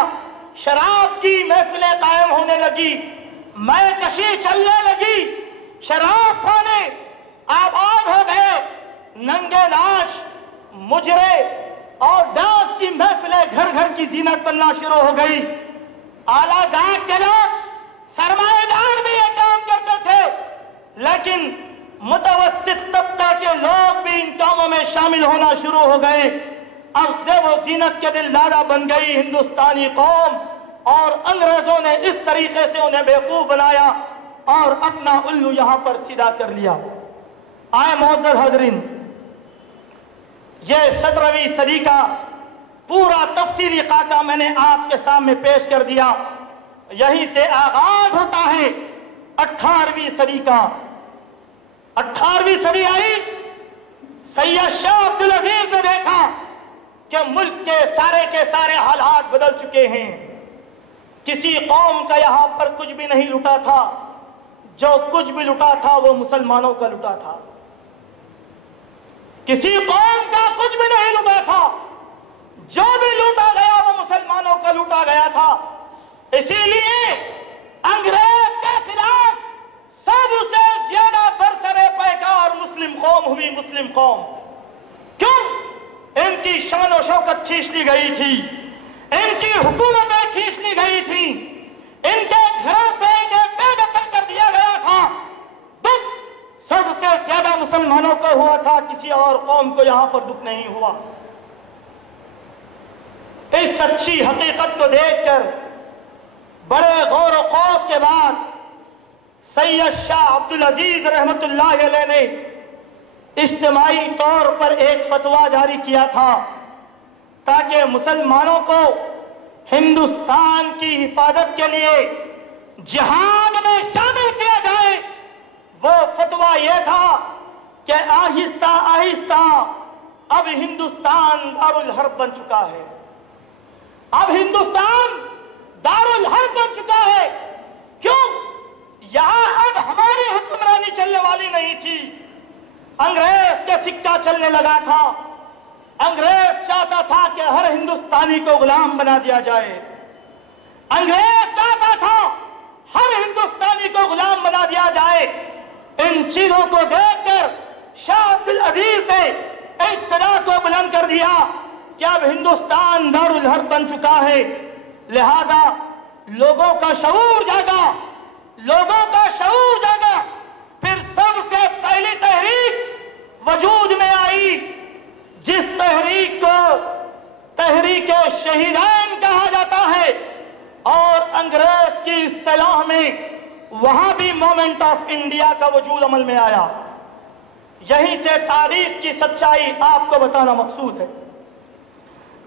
शराब की महफिलें कायम होने लगी, मैकशी चलने लगी, शराब खाने आबाद हो गए, नंगे नाच, मुजरे और डांस की महफिलें घर घर की जीनत बनना शुरू हो गई। आला जात के लोग, सरमाएदार भी ये काम करते थे, लेकिन मुतवस्सित तबका के लोग भी इन कामों में शामिल होना शुरू हो गए। अब से वो जीनत के दिलदारा बन गई हिंदुस्तानी कौम, और अंग्रेजों ने इस तरीके से उन्हें बेवकूफ बनाया और अपना उल्लू यहां पर सीधा कर लिया। आए मोहतरम हाज़रीन, ये 17वीं सदी का पूरा तफसीली खाका मैंने आपके सामने पेश कर दिया। यहीं से आगाज होता है 18वीं सदी का। 18वीं सदी आई, सैयद शाह अब्दुल अजीज ने देखा कि मुल्क के सारे हालात बदल चुके हैं। किसी कौम का यहां पर कुछ भी नहीं लुटा था, जो कुछ भी लुटा था वो मुसलमानों का लुटा था। किसी कौम का कुछ भी नहीं लुटा था, जो भी लूटा गया वो मुसलमानों का लूटा गया था। इसीलिए अंग्रेज के खिलाफ सबसे ज्यादा बरसरे पैकार मुस्लिम कौम हुई। मुस्लिम कौम क्यों? इनकी शान और शौकत खींच ली गई थी, इनकी हुकूमतें खींच ली गई थी, इनके घरों पे इन्हें बेदखल कर दिया गया था। दुख सबसे ज्यादा मुसलमानों को हुआ था, किसी और कौम को यहां पर दुख नहीं हुआ। इस सच्ची हकीकत को देखकर बड़े गौर व खौफ के बाद सैयद शाह अब्दुल अजीज रहमतुल्लाह अलैह ने इज्तिमाई तौर पर एक फतवा जारी किया था, ताकि मुसलमानों को हिंदुस्तान की हिफाजत के लिए जिहाद में शामिल किया जाए। वो फतवा यह था कि आहिस्ता आहिस्ता अब हिंदुस्तान दारुल हर्ब बन चुका है। अब हिंदुस्तान दारुल हर्ब बन चुका है। क्यों? यहां अब हमारी हुक्मरानी चलने वाली नहीं थी, अंग्रेज का सिक्का चलने लगा था। अंग्रेज चाहता था कि हर हिंदुस्तानी को गुलाम बना दिया जाए। अंग्रेज चाहता था हर हिंदुस्तानी को गुलाम बना दिया जाए। इन चीजों को देखकर शाह अब्दुल अजीज ने इस सदा को बुलंद कर दिया कि अब हिंदुस्तान दारुल हर्ब बन चुका है। लिहाजा लोगों का शऊर जागा, लोगों का शऊर जागा। फिर सबसे पहली तहरीक वजूद में आई, जिस तहरीक को तहरीक शहीदान कहा जाता है, और अंग्रेज की इस्तिलाह में वहां भी मोमेंट ऑफ इंडिया का वजूद अमल में आया। यहीं से तारीख की सच्चाई आपको बताना मकसूद है।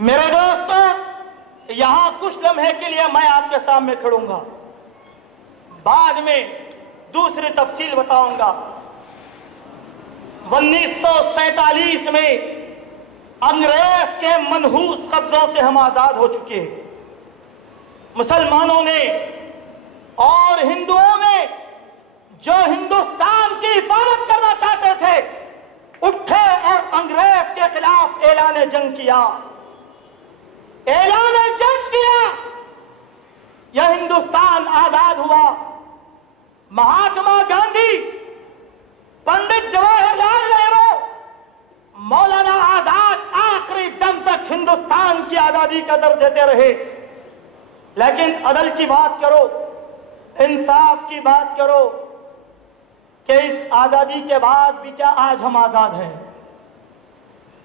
मेरे दोस्तों, यहां कुछ लम्हे के लिए मैं आपके सामने खड़ूंगा, बाद में दूसरी तफसील बताऊंगा। 1947 में अंग्रेज के मनहूस कब्जों से हम आजाद हो चुके हैं। मुसलमानों ने और हिंदुओं ने जो हिंदुस्तान की हिफाजत करना चाहते थे उठे और अंग्रेज के खिलाफ ऐलान जंग किया। ऐलान जंग किया, यह हिंदुस्तान आजाद हुआ। महात्मा गांधी, पंडित जवाहरलाल नेहरू, मौलाना आजाद आखिरी दम तक हिंदुस्तान की आजादी का दर्द देते रहे। लेकिन अदल की बात करो, इंसाफ की बात करो कि इस आजादी के बाद भी क्या आज हम आजाद हैं?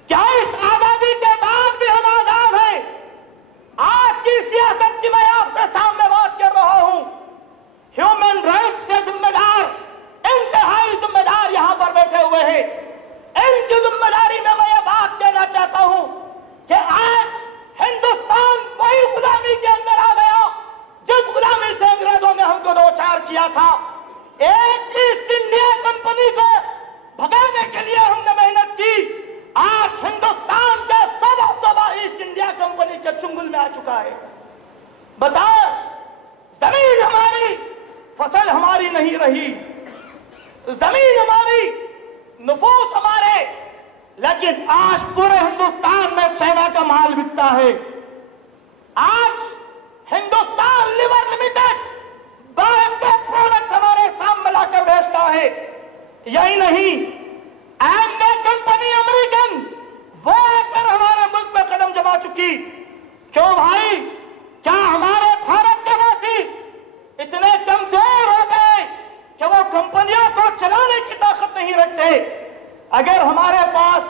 क्या इस आजादी के बाद भी हम आजाद हैं? आज की सियासत की मैं आपके सामने बात कर रहा हूं। ह्यूमन राइट्स के जिम्मेदार, इंतहाई जिम्मेदार यहां पर बैठे हुए हैं। इनकी जिम्मेदारी में मैं ये बात कहना चाहता हूं कि आज हिंदुस्तान वही गुलामी के अंदर आ गया जिस गुलामी से अंग्रेजों ने हमको दो चार किया था। एक ईस्ट इंडिया कंपनी को भगाने के लिए हमने मेहनत की। आज हिंदुस्तान के सवा ईस्ट इंडिया कंपनी के चुंगल में आ चुका है। बताओ, जमीन हमारी, फसल हमारी नहीं रही, जमीन हमारी, नफूस हमारे, लेकिन आज पूरे हिंदुस्तान में चाइना का माल बिकता है। आज हिंदुस्तान लिवर लिमिटेड बाहर के प्रोडक्ट हमारे सामने लाकर बेचता है। यही नहीं, एमडे कंपनी अमेरिकन वो आकर हमारे मुल्क में कदम जमा चुकी। क्यों भाई, क्या हमारे भारत के वासी इतने कमजोर हो गए कि वो कंपनियों को चलाने की ताकत नहीं रखते? अगर हमारे पास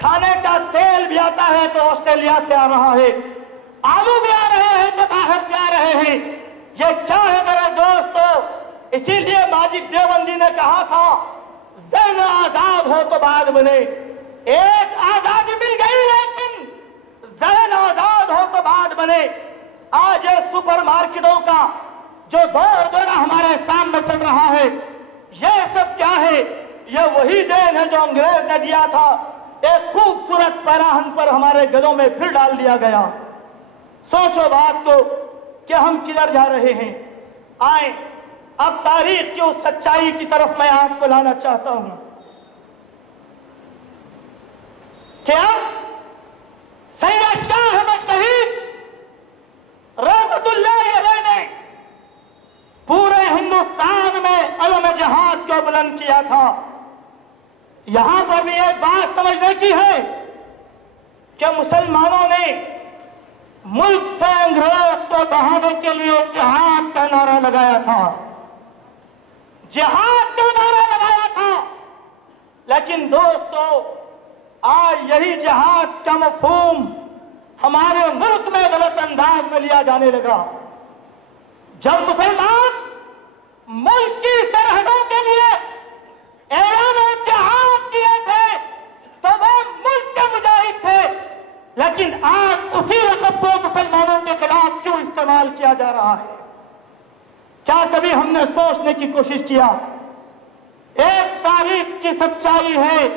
खाने का तेल भी आता है तो ऑस्ट्रेलिया से आ रहा है, आलू भी आ रहे हैं तो बाहर से आ रहे हैं। ये क्या है मेरे दोस्तों? इसीलिए माजिद देवबंदी ने कहा था, ज़हन आजाद हो तो बाद बने। एक आजादी मिल गई लेकिन ज़हन आजाद हो तो बाद बने। आज ये सुपर मार्केटों का जो दौरा हमारे सामने चल रहा है, ये सब क्या है? ये वही देन है जो अंग्रेज ने दिया था। एक खूबसूरत पैराहन पर हमारे गलों में फिर डाल दिया गया। सोचो बात को कि हम किधर जा रहे हैं। आए अब तारीख की उस सच्चाई की तरफ मैं आपको लाना चाहता हूं। क्या सैयद शाह अहमद शहीद रहमतुल्लाह अलैह ने पूरे हिंदुस्तान में अलम जहाद को बुलंद किया था। यहां पर भी एक बात समझने की है कि मुसलमानों ने मुल्क से अंग्रेज को बहाने के लिए जिहाद का नारा लगाया था, जिहाद का नारा लगाया था। लेकिन दोस्तों, आज यही जिहाद का मफहूम हमारे मुल्क में गलत अंदाज में लिया जाने लगा। जब मुसलमान मुल्क की सरहदों के लिए ऐलान जिहाद किए थे तो वो मुल्क के मुजाहिद थे, लेकिन आज उसी लक़ब को मुसलमानों के खिलाफ क्यों इस्तेमाल किया जा रहा है? क्या कभी हमने सोचने की कोशिश किया? एक तारीख की सच्चाई है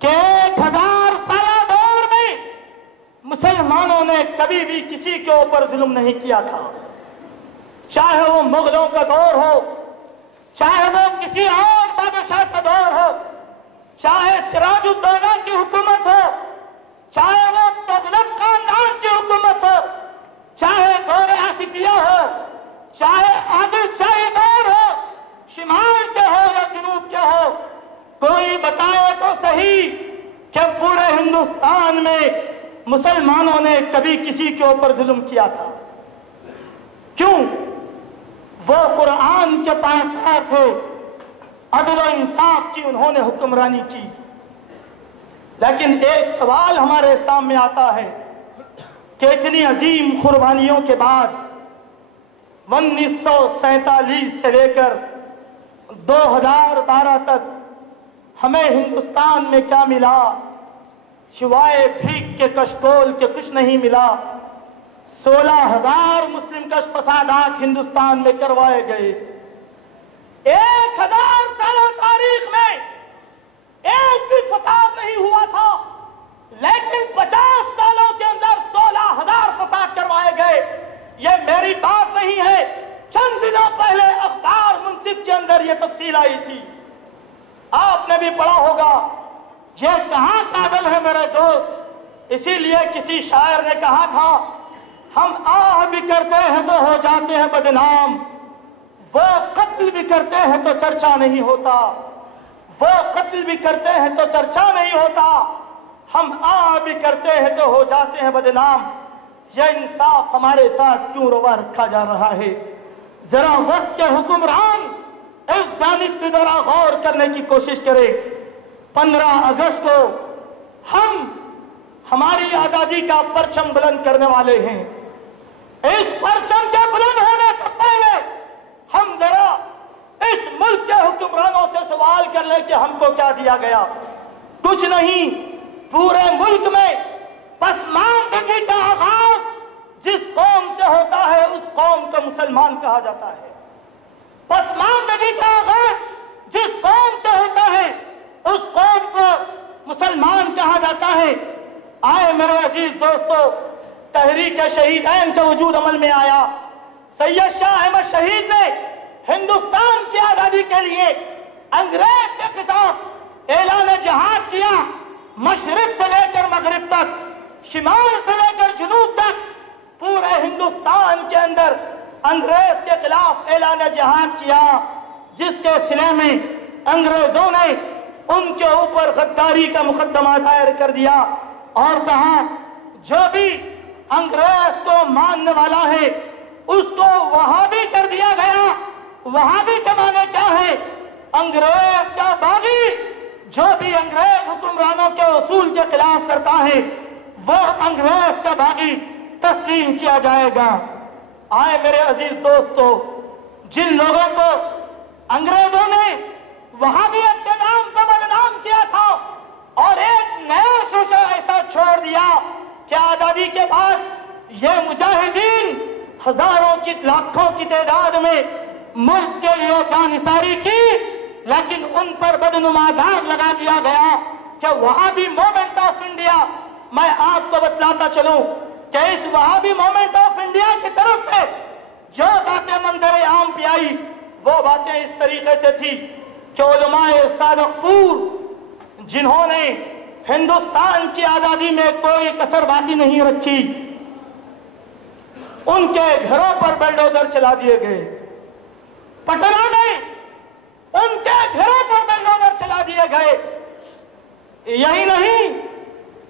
कि 1000 साल दौर में मुसलमानों ने कभी भी किसी के ऊपर जुल्म नहीं किया था। चाहे वो मुगलों का दौर हो, चाहे वो किसी और बादशाह का दौर हो, चाहे सिराजुद्दौला की हुकूमत हो, चाहे वो तुगलक खानदान की हुकूमत हो, चाहे दौर आसिफिया हो, चाहे आदिल शाही दौर हो, शिमाल के हो या जनूब के हो, कोई बताए तो सही कि पूरे हिंदुस्तान में मुसलमानों ने कभी किसी के ऊपर जुल्म किया था? क्यों? वो कुरान के पासदार थे, अदल और इंसाफ की उन्होंने हुक्मरानी की। लेकिन एक सवाल हमारे सामने आता है कि इतनी अजीम कुर्बानियों के बाद 1947 से लेकर 2012 तक हमें हिंदुस्तान में क्या मिला? सिवाय भीख के कशकोल के कुछ नहीं मिला। 16,000 मुस्लिम कश फसादात हिंदुस्तान में करवाए गए। 1000 साल तारीख में एक भी फसाद नहीं हुआ था, लेकिन 50 सालों के अंदर 16,000 फसाद करवाए गए। ये मेरी बात नहीं है, चंद दिनों पहले अखबार मुंसिफ के अंदर ये तफसील आई थी, आपने भी पढ़ा होगा। ये कहां काबिल है मेरे दोस्त। इसीलिए किसी शायर ने कहा था, हम आह भी करते हैं तो हो जाते हैं बदनाम, वो कत्ल भी करते हैं तो चर्चा नहीं होता, वो कत्ल भी करते हैं तो चर्चा नहीं होता, हम आह भी करते हैं तो हो जाते हैं बदनाम। यह इंसाफ हमारे साथ क्यों रवा रखा जा रहा है? जरा वक्त के हुक्मरान इस जानिब पे जरा गौर करने की कोशिश करें। 15 अगस्त को हम हमारी आजादी का परचम बुलंद करने वाले हैं। इस परचम के बुलंद होने से पहले हम जरा इस मुल्क के हुक्मरानों से सवाल कर लें कि हमको क्या दिया गया। कुछ नहीं, पूरे मुल्क में पसमानदगी का आगाज जिस कौम से होता है उस कौम को मुसलमान कहा जाता है। पसमानदगी का आगाज जिस कौम से होता है उस कौम को मुसलमान कहा जाता है। आए मेरे अजीज दोस्तों, तहरीक शहीदैन का वजूद अमल में आया। सैयद शाह अहमद शहीद ने हिंदुस्तान की आजादी के लिए अंग्रेज के खिलाफ ऐलान जिहाद किया। मशरिक से लेकर मगरिब तक, शिमाल से लेकर जुनूब तक, पूरे हिंदुस्तान के अंदर अंग्रेज के खिलाफ ऐलान जिहाद किया, जिसके सिले में अंग्रेजों ने उनके ऊपर गद्दारी का मुकदमा दायर कर दिया और कहा जो भी अंग्रेज को मानने वाला है उसको वहाबी कर दिया गया। वहाबी के माने क्या है? अंग्रेज का बागी, जो भी अंग्रेज हुक्मरानों के उसूल के खिलाफ करता है वो अंग्रेज का बागी तस्लीम किया जाएगा। आए मेरे अजीज दोस्तों, जिन लोगों को अंग्रेजों ने वहाबियत के नाम पर बदनाम किया था और एक नया शोशा ऐसा छोड़ दिया कि आजादी के बाद ये मुजाहिदीन हजारों की लाखों की तादाद में मुल्क के लिए जानिसारी की, लेकिन उन पर बदनुमा दाग लगा दिया गया कि वहाबी मूवमेंट ऑफ इंडिया। मैं आपको बतलाता चलूं कि इस वहाबी मूवमेंट ऑफ इंडिया की तरफ से जो बातें मंजर आम पे आई वो बातें इस तरीके से थी कि उलमाए सादकपुर जिन्होंने हिंदुस्तान की आजादी में कोई कसर बाकी नहीं रखी, उनके घरों पर बुलडोजर चला दिए गए। पटना में उनके घरों पर बुलडोजर चला दिए गए। यही नहीं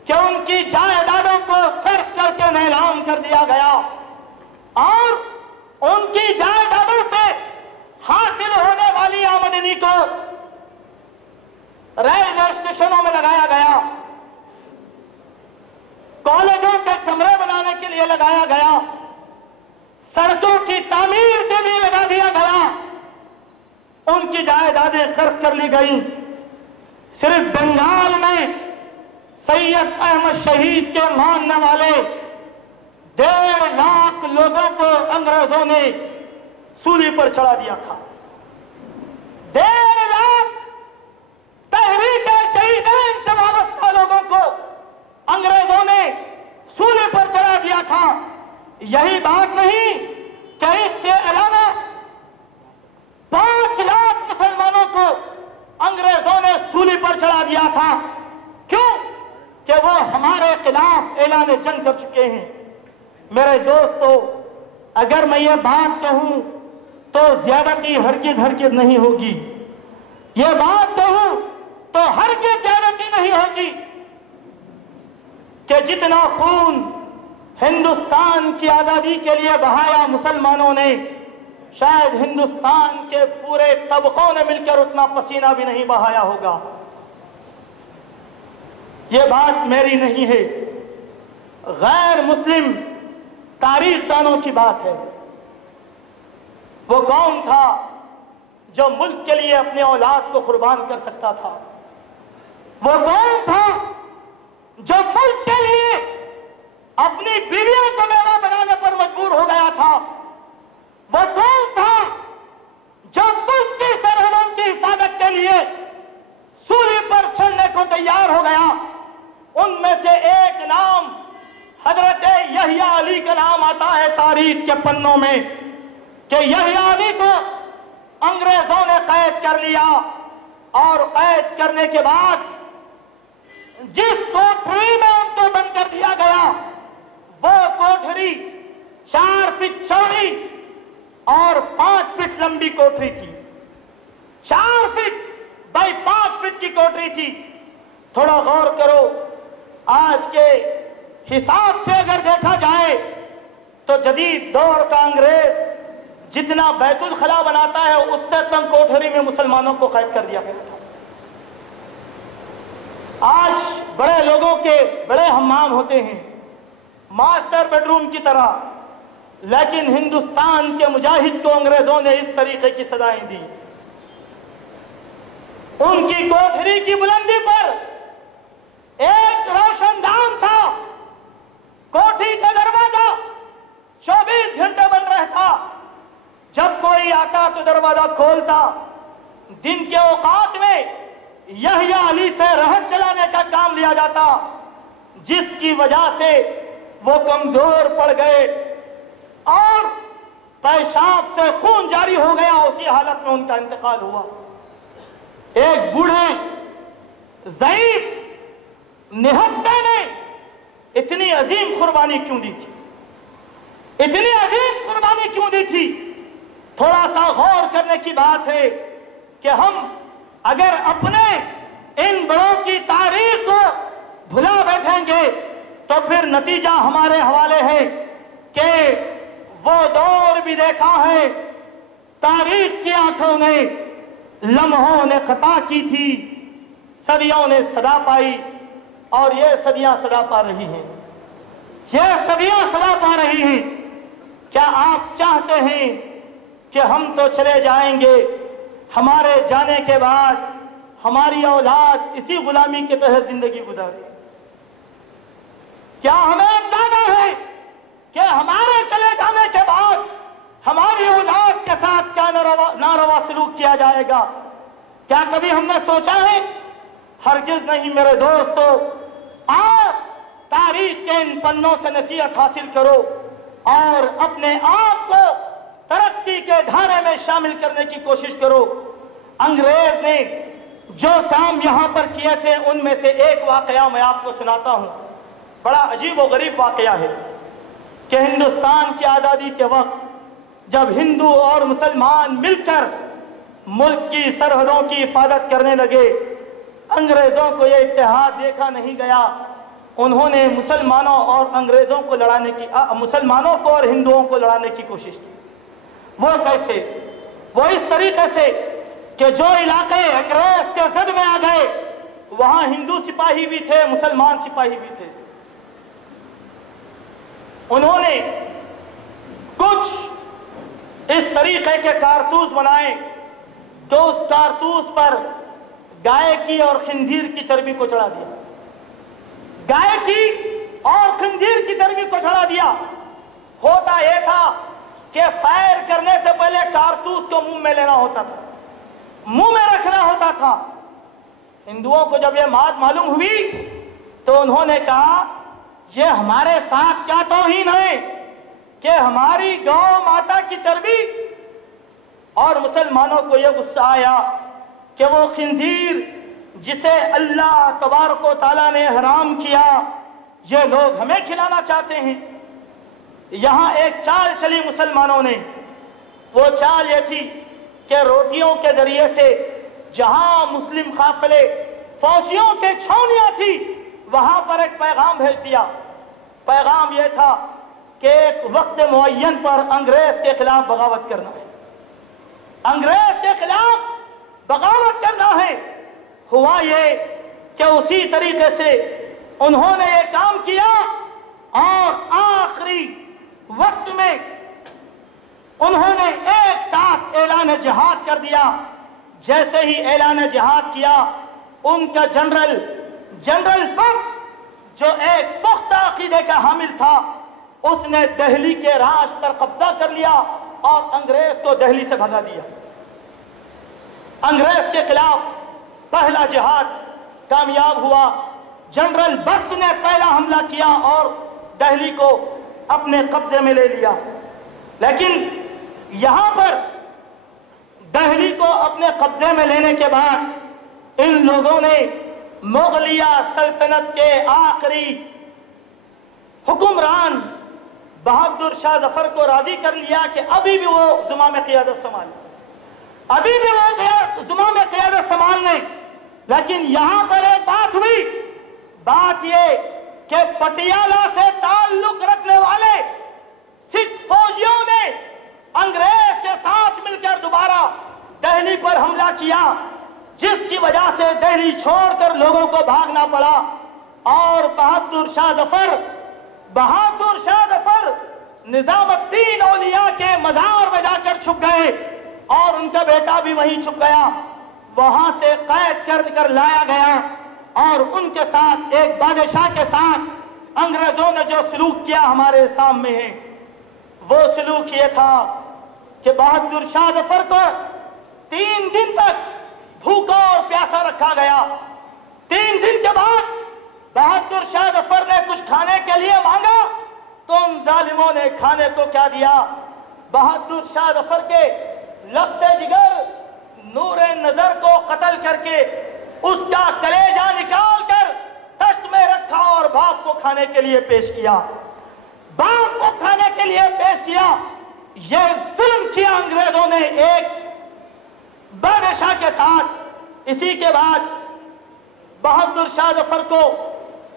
कि उनकी जायदादों को खर्च करके नीलाम कर दिया गया और उनकी जायदादों से हासिल होने वाली आमदनी को रेलवे स्टेशनों में लगाया गया, कॉलेजों के कमरे बनाने के लिए लगाया गया, सड़कों की तामीर के लिए लगा दिया गया। उनकी जायदादें खर्च कर ली गई। सिर्फ बंगाल में सैयद अहमद शहीद के मानने वाले 1.5 लाख लोगों को अंग्रेजों ने सूली पर चढ़ा दिया था। 1.5 लाख तहरीक शहीदैन से वाबस्ता लोगों को अंग्रेजों ने सूली पर चढ़ा दिया था। यही बात नहीं कि इसके अलावा 5 लाख मुसलमानों को अंग्रेजों ने सूली पर चढ़ा दिया था। क्यों? कि वो हमारे खिलाफ ऐलान जंग कर चुके हैं। मेरे दोस्तों, अगर मैं ये बात कहूं तो ज्यादती हरगिज नहीं होगी। ये बात कहूं तो हरगिज ज्यादती नहीं होगी कि जितना खून हिंदुस्तान की आजादी के लिए बहाया मुसलमानों ने, शायद हिंदुस्तान के पूरे तबकों ने मिलकर उतना पसीना भी नहीं बहाया होगा। ये बात मेरी नहीं है, गैर मुस्लिम तारीख दानों की बात है। वो कौन था जो मुल्क के लिए अपने औलाद को कुर्बान कर सकता था? वो कौन था जो मुल्क के लिए अपनी बीवियों को मेवा बनाने पर मजबूर हो गया था? वो कौन था जो मुल्क की पन्नों में कि यहया अली को अंग्रेजों ने कैद कर लिया और कैद करने के बाद जिस कोठरी में उनको बंद कर दिया गया वो कोठरी 4 फीट चौड़ी और 5 फीट लंबी कोठरी थी। 4 फीट बाई 5 फीट की कोठरी थी। थोड़ा गौर करो, आज के हिसाब से अगर देखा जाए तो जदीद दौर का अंग्रेज जितना बैतुल खला बनाता है उससे कम कोठरी में मुसलमानों को कैद कर दिया गया था। आज बड़े लोगों के बड़े हम्माम होते हैं, मास्टर बेडरूम की तरह, लेकिन हिंदुस्तान के मुजाहिद को अंग्रेजों ने इस तरीके की सजाएं दी। उनकी कोठरी की बुलंदी पर एक रोशनदान था, कोठरी का दरवाजा 24 घंटे बंद रहता। जब कोई आता तो दरवाजा खोलता। दिन के औकात में यहया अली से रहत चलाने का काम लिया जाता, जिसकी वजह से वो कमजोर पड़ गए और पेशाब से खून जारी हो गया। उसी हालत में उनका इंतकाल हुआ। एक बूढ़े ज़ईफ निहत्ते ने इतनी अजीम कुर्बानी क्यों दी थी? इतनी अजीम कुर्बानी क्यों दी थी? थोड़ा सा गौर करने की बात है कि हम अगर अपने इन बड़ों की तारीख को भुला बैठेंगे तो फिर नतीजा हमारे हवाले है कि वो दौर भी देखा है, तारीख की आंखों ने लम्हों ने खता की थी, सदियों ने सदा पाई और ये सदियां सदा पा रही हैं। ये सदियां सदा पा रही हैं। क्या आप चाहते हैं कि हम तो चले जाएंगे, हमारे जाने के बाद हमारी औलाद इसी गुलामी के तहत जिंदगी गुजारे? क्या हमें अंदाजा है कि हमारे चले जाने के बाद हमारी औलाद के साथ क्या नारवा सलूक किया जाएगा? क्या कभी हमने सोचा है? हरगिज नहीं मेरे दोस्तों। आप तारीख के इन पन्नों से नसीहत हासिल करो और अपने आप को तरक्की के धारे में शामिल करने की कोशिश करो। अंग्रेज ने जो काम यहां पर किए थे उनमें से एक वाकया मैं आपको सुनाता हूं। बड़ा अजीब और गरीब वाकया है कि हिंदुस्तान की आज़ादी के वक्त जब हिंदू और मुसलमान मिलकर मुल्क की सरहदों की हिफाजत करने लगे, अंग्रेजों को यह इत्तेहाद देखा नहीं गया। उन्होंने मुसलमानों और अंग्रेजों को लड़ाने की, मुसलमानों को और हिंदुओं को लड़ाने की कोशिश की। वो कैसे? वो इस तरीके से कि जो इलाके अंग्रेज के जद में आ गए वहां हिंदू सिपाही भी थे, मुसलमान सिपाही भी थे। उन्होंने कुछ इस तरीके के कारतूस बनाए तो उस कारतूस पर गाय की और खंजीर की चर्बी को चढ़ा दिया। गाय की और खंजीर की चर्बी को चढ़ा दिया। होता यह था कि फायर करने से पहले कारतूस को मुंह में लेना होता था, मुंह में रखना होता था। हिंदुओं को जब यह बात मालूम हुई तो उन्होंने कहा यह हमारे साथ क्या तौहीन है कि हमारी गौ माता की चर्बी। और मुसलमानों को यह गुस्सा आया कि वो खिंजीर जिसे अल्लाह तबारक व तआला ने हराम किया ये लोग हमें खिलाना चाहते हैं। यहां एक चाल चली मुसलमानों ने। वो चाल ये थी कि रोटियों के जरिए से जहां मुस्लिम काफिले फौजियों के छावनियां थी वहां पर एक पैगाम भेज दिया। पैगाम यह था कि एक वक्त मुअय्यन पर अंग्रेज के खिलाफ बगावत करना है, अंग्रेज के खिलाफ बगावत करना है। हुआ ये कि उसी तरीके से उन्होंने ये काम किया और आखिरी वक्त में उन्होंने एक साथ ऐलान जिहाद कर दिया। जैसे ही ऐलान जिहाद किया उनका जनरल बख्श जो एक पुख्ता अकीदे का हामिल था उसने दिल्ली के राज पर कब्जा कर लिया और अंग्रेज को दिल्ली से भगा दिया। अंग्रेज के खिलाफ पहला जिहाद कामयाब हुआ। जनरल बख्श ने पहला हमला किया और दिल्ली को अपने कब्जे में ले लिया। लेकिन यहां पर दिल्ली को अपने कब्जे में लेने के बाद इन लोगों ने मुगलिया सल्तनत के आखिरी हुक्मरान बहादुर शाह जफर को राजी कर लिया कि अभी भी वो जुमा में क़ियादत संभाले, अभी भी वो जुमा में क़ियादत संभाल लें। लेकिन यहां पर एक बात हुई, बात ये कि पटियाला से ताल्लुक रखने वाले सिख फौजियों ने अंग्रेज के साथ मिलकर दोबारा दिल्ली पर हमला किया, जिसकी वजह से दिल्ली छोड़कर लोगों को भागना पड़ा और बहादुर शाह जफर निजामुद्दीन औलिया के मज़ार में जाकर छुप गए और उनका बेटा भी वहीं छुप गया। वहां से कैद कर लाया गया और उनके साथ एक बादशाह के साथ अंग्रेजों ने जो सलूक किया हमारे सामने है। वो सलूक ये था कि बहादुर शाह जफर को 3 दिन तक भूखा और प्यासा रखा गया। 3 दिन के बाद बहादुर शाह जफर ने कुछ खाने के लिए मांगा तो उन जालिमों ने खाने को क्या दिया, बहादुर शाह जफर के लफ्ते जिगर नूरे नजर को कत्ल करके उसका कलेजा निकाल कर तश्त में रखा और बाप को खाने के लिए पेश किया, बाप को खाने के लिए पेश किया। यह जुल्म किया अंग्रेजों ने एक बादशाह के साथ। इसी के बाद बहादुर शाह जफर को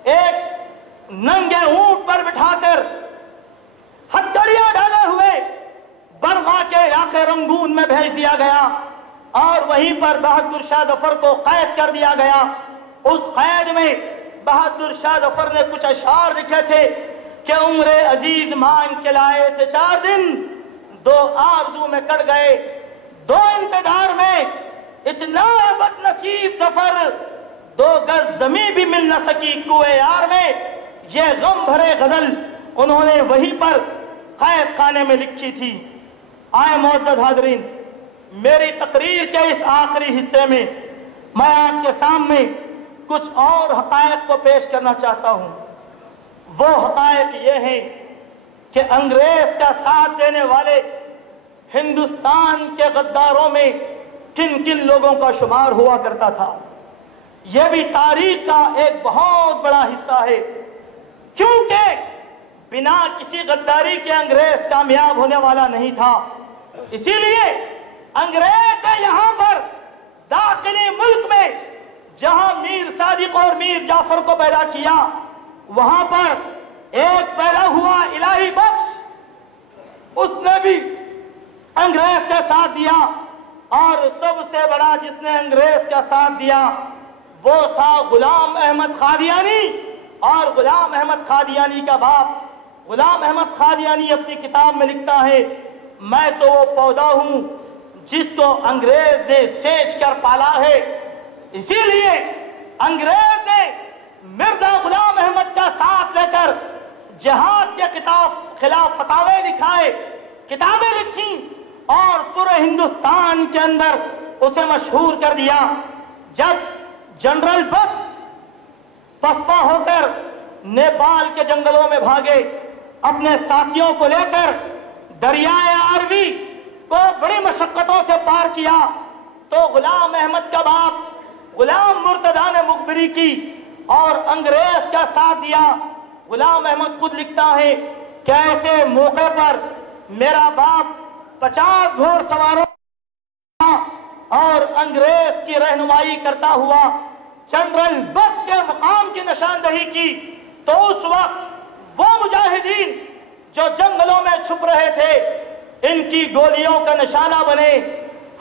एक नंगे ऊंट पर बिठाकर हथकड़ियां डाले हुए बर्मा के इलाके रंगून में भेज दिया गया और वहीं पर बहादुर शाह जफर को कैद कर दिया गया। उस कैद में बहादुर शाह जफर ने कुछ अशार लिखे थे कि उम्रे अजीज मांग के लाए थे 4 दिन, 2 आरज़ू में कट गए, 2 इंतजार में इतना बदनसीब सफर, 2 गज जमीन भी मिल न सकी कुए यार में। ये गम भरे गजल उन्होंने वहीं पर कैद खाने में लिखी थी। आए मोअज़्ज़ज़ हाज़रीन, मेरी तकरीर के इस आखिरी हिस्से में मैं आपके सामने कुछ और हक़ाइक़ को पेश करना चाहता हूं। वो हक़ाइक़ ये हैं कि अंग्रेज का साथ देने वाले हिंदुस्तान के गद्दारों में किन किन लोगों का शुमार हुआ करता था। यह भी तारीख का एक बहुत बड़ा हिस्सा है, क्योंकि बिना किसी गद्दारी के अंग्रेज कामयाब होने वाला नहीं था। इसीलिए अंग्रेज ने यहां पर दाखिली मुल्क में जहां मीर सादिक और मीर जाफर को पैदा किया, वहां पर एक पैदा हुआ इलाही बख्श, उसने भी अंग्रेज का साथ दिया और सबसे बड़ा जिसने अंग्रेज का साथ दिया वो था गुलाम अहमद कादियानी। और गुलाम अहमद कादियानी का बाप गुलाम अहमद कादियानी अपनी किताब में लिखता है, मैं तो वो पौधा हूं जिसको अंग्रेज ने सेंच कर पाला है। इसीलिए अंग्रेज ने मिर्जा गुलाम अहमद का साथ लेकर जिहाद के खिलाफ फतावे लिखाए, किताबें लिखी और पूरे हिंदुस्तान के अंदर उसे मशहूर कर दिया। जब जनरल बख्श पसपा होकर नेपाल के जंगलों में भागे अपने साथियों को लेकर, दरियाए अरबी को बड़ी मशक्कतों से पार किया, तो गुलाम अहमद का बाप गुलाम मुर्तजा ने मुखबिरी की और अंग्रेज का साथ दिया। गुलाम अहमद खुद लिखता है कि ऐसे मौके पर मेरा बाप 50 घोड़सवारों और अंग्रेज की रहनुमाई करता हुआ जनरल बख्श के मकाम की निशानदही की, तो उस वक्त वो मुजाहिदीन जो जंगलों में छुप रहे थे इनकी गोलियों का निशाना बने,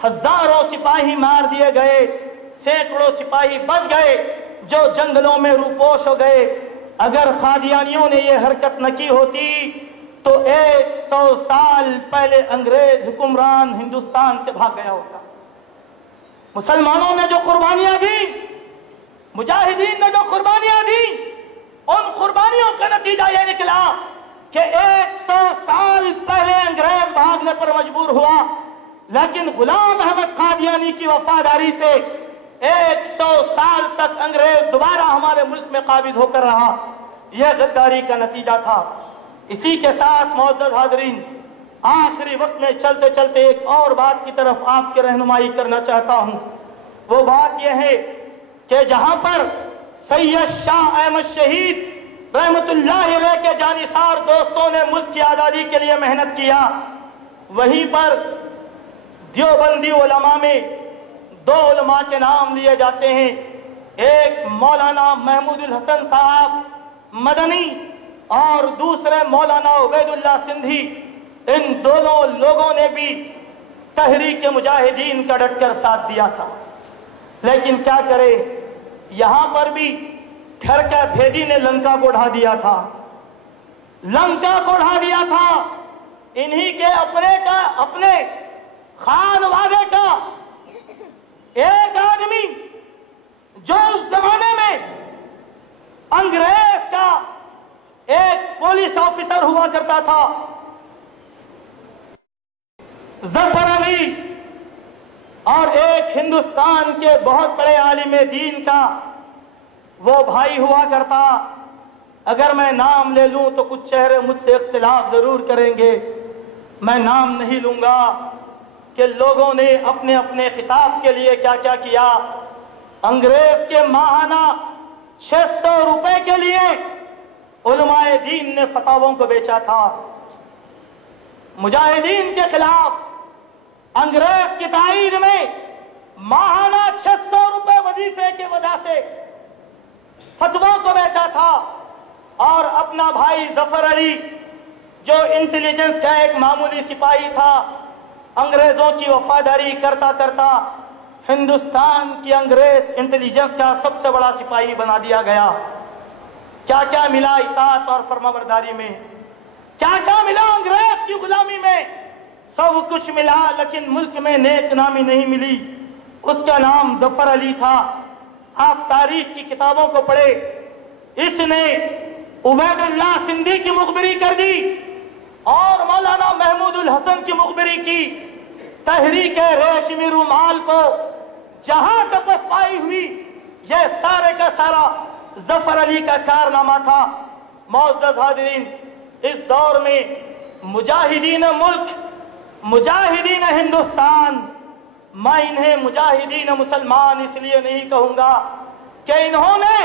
हजारों सिपाही मार दिए गए, सैकड़ों सिपाही बच गए जो जंगलों में रूपोश हो गए। अगर कादियानियों ने यह हरकत न की होती तो 100 साल पहले अंग्रेज हुक्मरान हिंदुस्तान से भाग गया होता। मुसलमानों ने जो कुर्बानियां दी, मुजाहिदीन ने जो कुर्बानियां दी, उन कुर्बानियों का नतीजा यह निकला कि 100 साल पहले अंग्रेज भागने पर मजबूर हुआ, लेकिन गुलाम अहमद कादियानी की वफादारी से 100 साल तक अंग्रेज दोबारा हमारे मुल्क में काबिज होकर रहा। यह गद्दारी का नतीजा था। इसी के साथ मुअज़्ज़ज़ हाज़रीन, آخری وقت میں چلتے چلتے ایک اور بات کی طرف آپ کی رہنمائی کرنا چاہتا ہوں. وہ بات یہ ہے کہ جہاں پر سید شاہ احمد شہید رحمت اللہ علیہ کے جانثار دوستوں نے ملک کی آزادی کے لیے محنت کیا، وہیں پر دیوبندی علماء میں دو علماء کے نام لیے جاتے ہیں. ایک مولانا محمود الحسن صاحب مدنی اور دوسرے مولانا عبید اللہ سندھی. ان دونوں لوگوں نے بھی تحریک مجاہدین کا ڈٹ کر ساتھ دیا تھا، لیکن کیا کرے، یہاں پر بھی گھر کا بھیدی نے لنکا کو ڈھا دیا تھا. لنکا کو ڈھا دیا تھا انہی کے اپنے خانوادے کا ایک آدمی جو اس زمانے میں انگریز کا ایک پولیس آفیسر ہوا کرتا تھا، ظفر علی، اور ایک ہندوستان کے بہت بڑے عالم دین کا وہ بھائی ہوا کرتا. اگر میں نام لے لوں تو کچھ چہرے مجھ سے اختلاف ضرور کریں گے، میں نام نہیں لوں گا کہ لوگوں نے اپنے اپنے خطاب کے لیے کیا کیا کیا. انگریز کے ماہانہ 600 روپے کے لیے علماء دین نے فتاووں کو بیچا تھا. مجاہدین کے خلاف انگریز کی تائید میں ماہانہ 600 روپے وظیفے کے وجہ سے فتووں کو بیچا تھا. اور اپنا بھائی ظفر علی جو انٹیلیجنس کا ایک معمولی سپاہی تھا، انگریزوں کی وفاداری کرتا کرتا ہندوستان کی انگریز انٹیلیجنس کا سب سے بڑا سپاہی بنا دیا گیا. کیا کیا ملا اطاعت اور فرمانبرداری میں، کیا کیا ملا انگریز کی غلامی میں، سب کچھ ملا، لیکن ملک میں نیک نامی نہیں ملی. اس کا نام ظفر علی تھا. آپ تاریخ کی کتابوں کو پڑھے، اس نے عبید اللہ سندھی کی مخبری کر دی اور مولانا محمود الحسن کی مخبری کی. تحریک ریشمی رومال کو جہاں تک پسپائی ہوئی، یہ سارے کا سارا ظفر علی کا کارنامہ تھا. معزز حاضرین، اس دور میں مجاہدین ملک، مجاہدین ہندوستان، میں انہیں مجاہدین مسلمان اس لیے نہیں کہوں گا کہ انہوں نے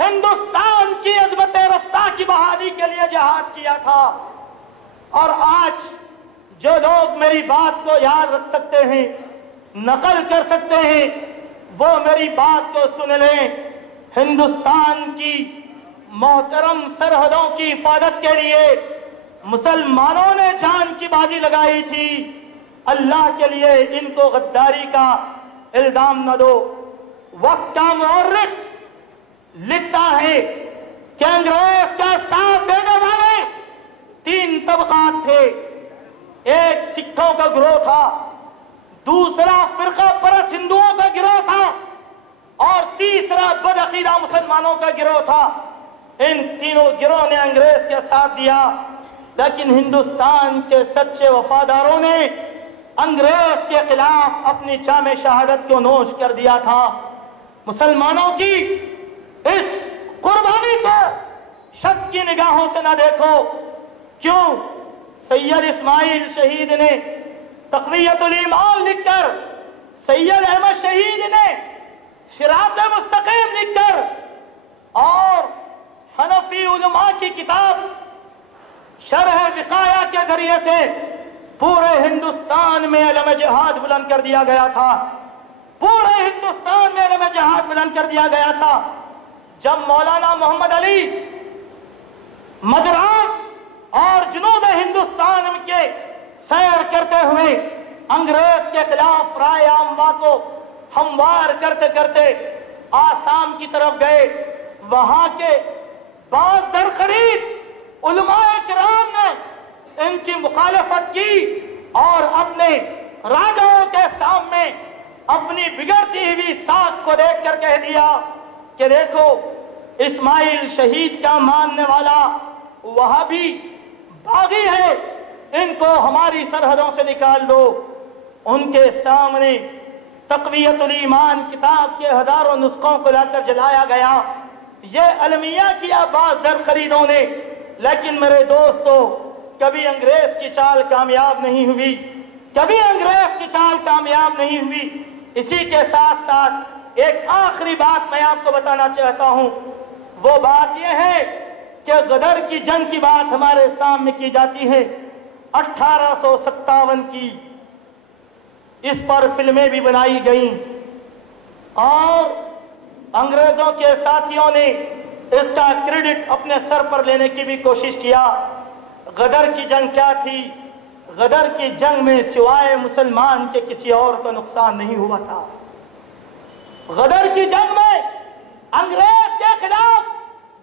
ہندوستان کی عظمت رفتہ کی بحالی کے لیے جہاد کیا تھا. اور آج جو لوگ میری بات کو یاد رکھ سکتے ہیں، نقل کر سکتے ہیں، وہ میری بات کو سن لیں. ہندوستان کی محترم سرحدوں کی حفاظت کے لیے مسلمانوں نے جان کی بازی لگائی تھی. اللہ کے لیے ان کو غداری کا الزام نہ دو. وقت کا مورخ لکھتا ہے کہ انگریز کا ساتھ دینے والے 3 طبقات تھے. ایک سکھوں کا گروہ تھا، دوسرا فرقہ پرست ہندوؤں کا گروہ تھا، اور تیسرا بدعقیدہ مسلمانوں کا گروہ تھا. ان تینوں گروہ نے انگریز کے ساتھ دیا، لیکن ہندوستان کے سچے وفاداروں نے انگریز کے خلاف اپنی جام شہادت کو نوش کر دیا تھا. مسلمانوں کی اس قربانی کو شک کی نگاہوں سے نہ دیکھو. کیوں؟ سید اسماعیل شہید نے تقویت الایمان لکھ کر، سید احمد شہید نے صراط مستقیم لکھ کر، اور حنفی علماء کی کتاب شرح وقایہ کے ذریعے سے پورے ہندوستان میں علم جہاد بلند کر دیا گیا تھا. پورے ہندوستان میں علم جہاد بلند کر دیا گیا تھا. جب مولانا محمد علی مدراس اور جنوب ہندوستان کے سیر کرتے ہوئے انگریز کے خلاف رائے عامہ کو ہموار کرتے کرتے آسام کی طرف گئے، وہاں کے بعض درخرید علماء کرام نے ان کی مخالفت کی اور اپنے راجاؤں کے سامنے اپنی بگڑتی ہوئی ساکھ کو دیکھ کر کہہ دیا کہ دیکھو، اسماعیل شہید کا ماننے والا وہاں بھی باغی ہے، ان کو ہماری سرحدوں سے نکال دو. ان کے سامنے تقویت الایمان کتاب کے ہزاروں نسخوں کو لا کر جلایا گیا. یہ المیہ کیا بعض درخریدوں نے. لیکن میرے دوستو، कभी अंग्रेज की चाल कामयाब नहीं हुई, कभी अंग्रेज की चाल कामयाब नहीं हुई। इसी के साथ साथ एक आखिरी बात मैं आपको बताना चाहता हूं, वो बात यह है कि गदर की जंग की बात हमारे सामने की जाती है 1857 की। इस पर फिल्में भी बनाई गईं और अंग्रेजों के साथियों ने इसका क्रेडिट अपने सर पर लेने की भी कोशिश किया। गदर की जंग क्या थी? गदर की जंग में सिवाय मुसलमान के किसी और का नुकसान नहीं हुआ था। गदर की जंग में अंग्रेज के खिलाफ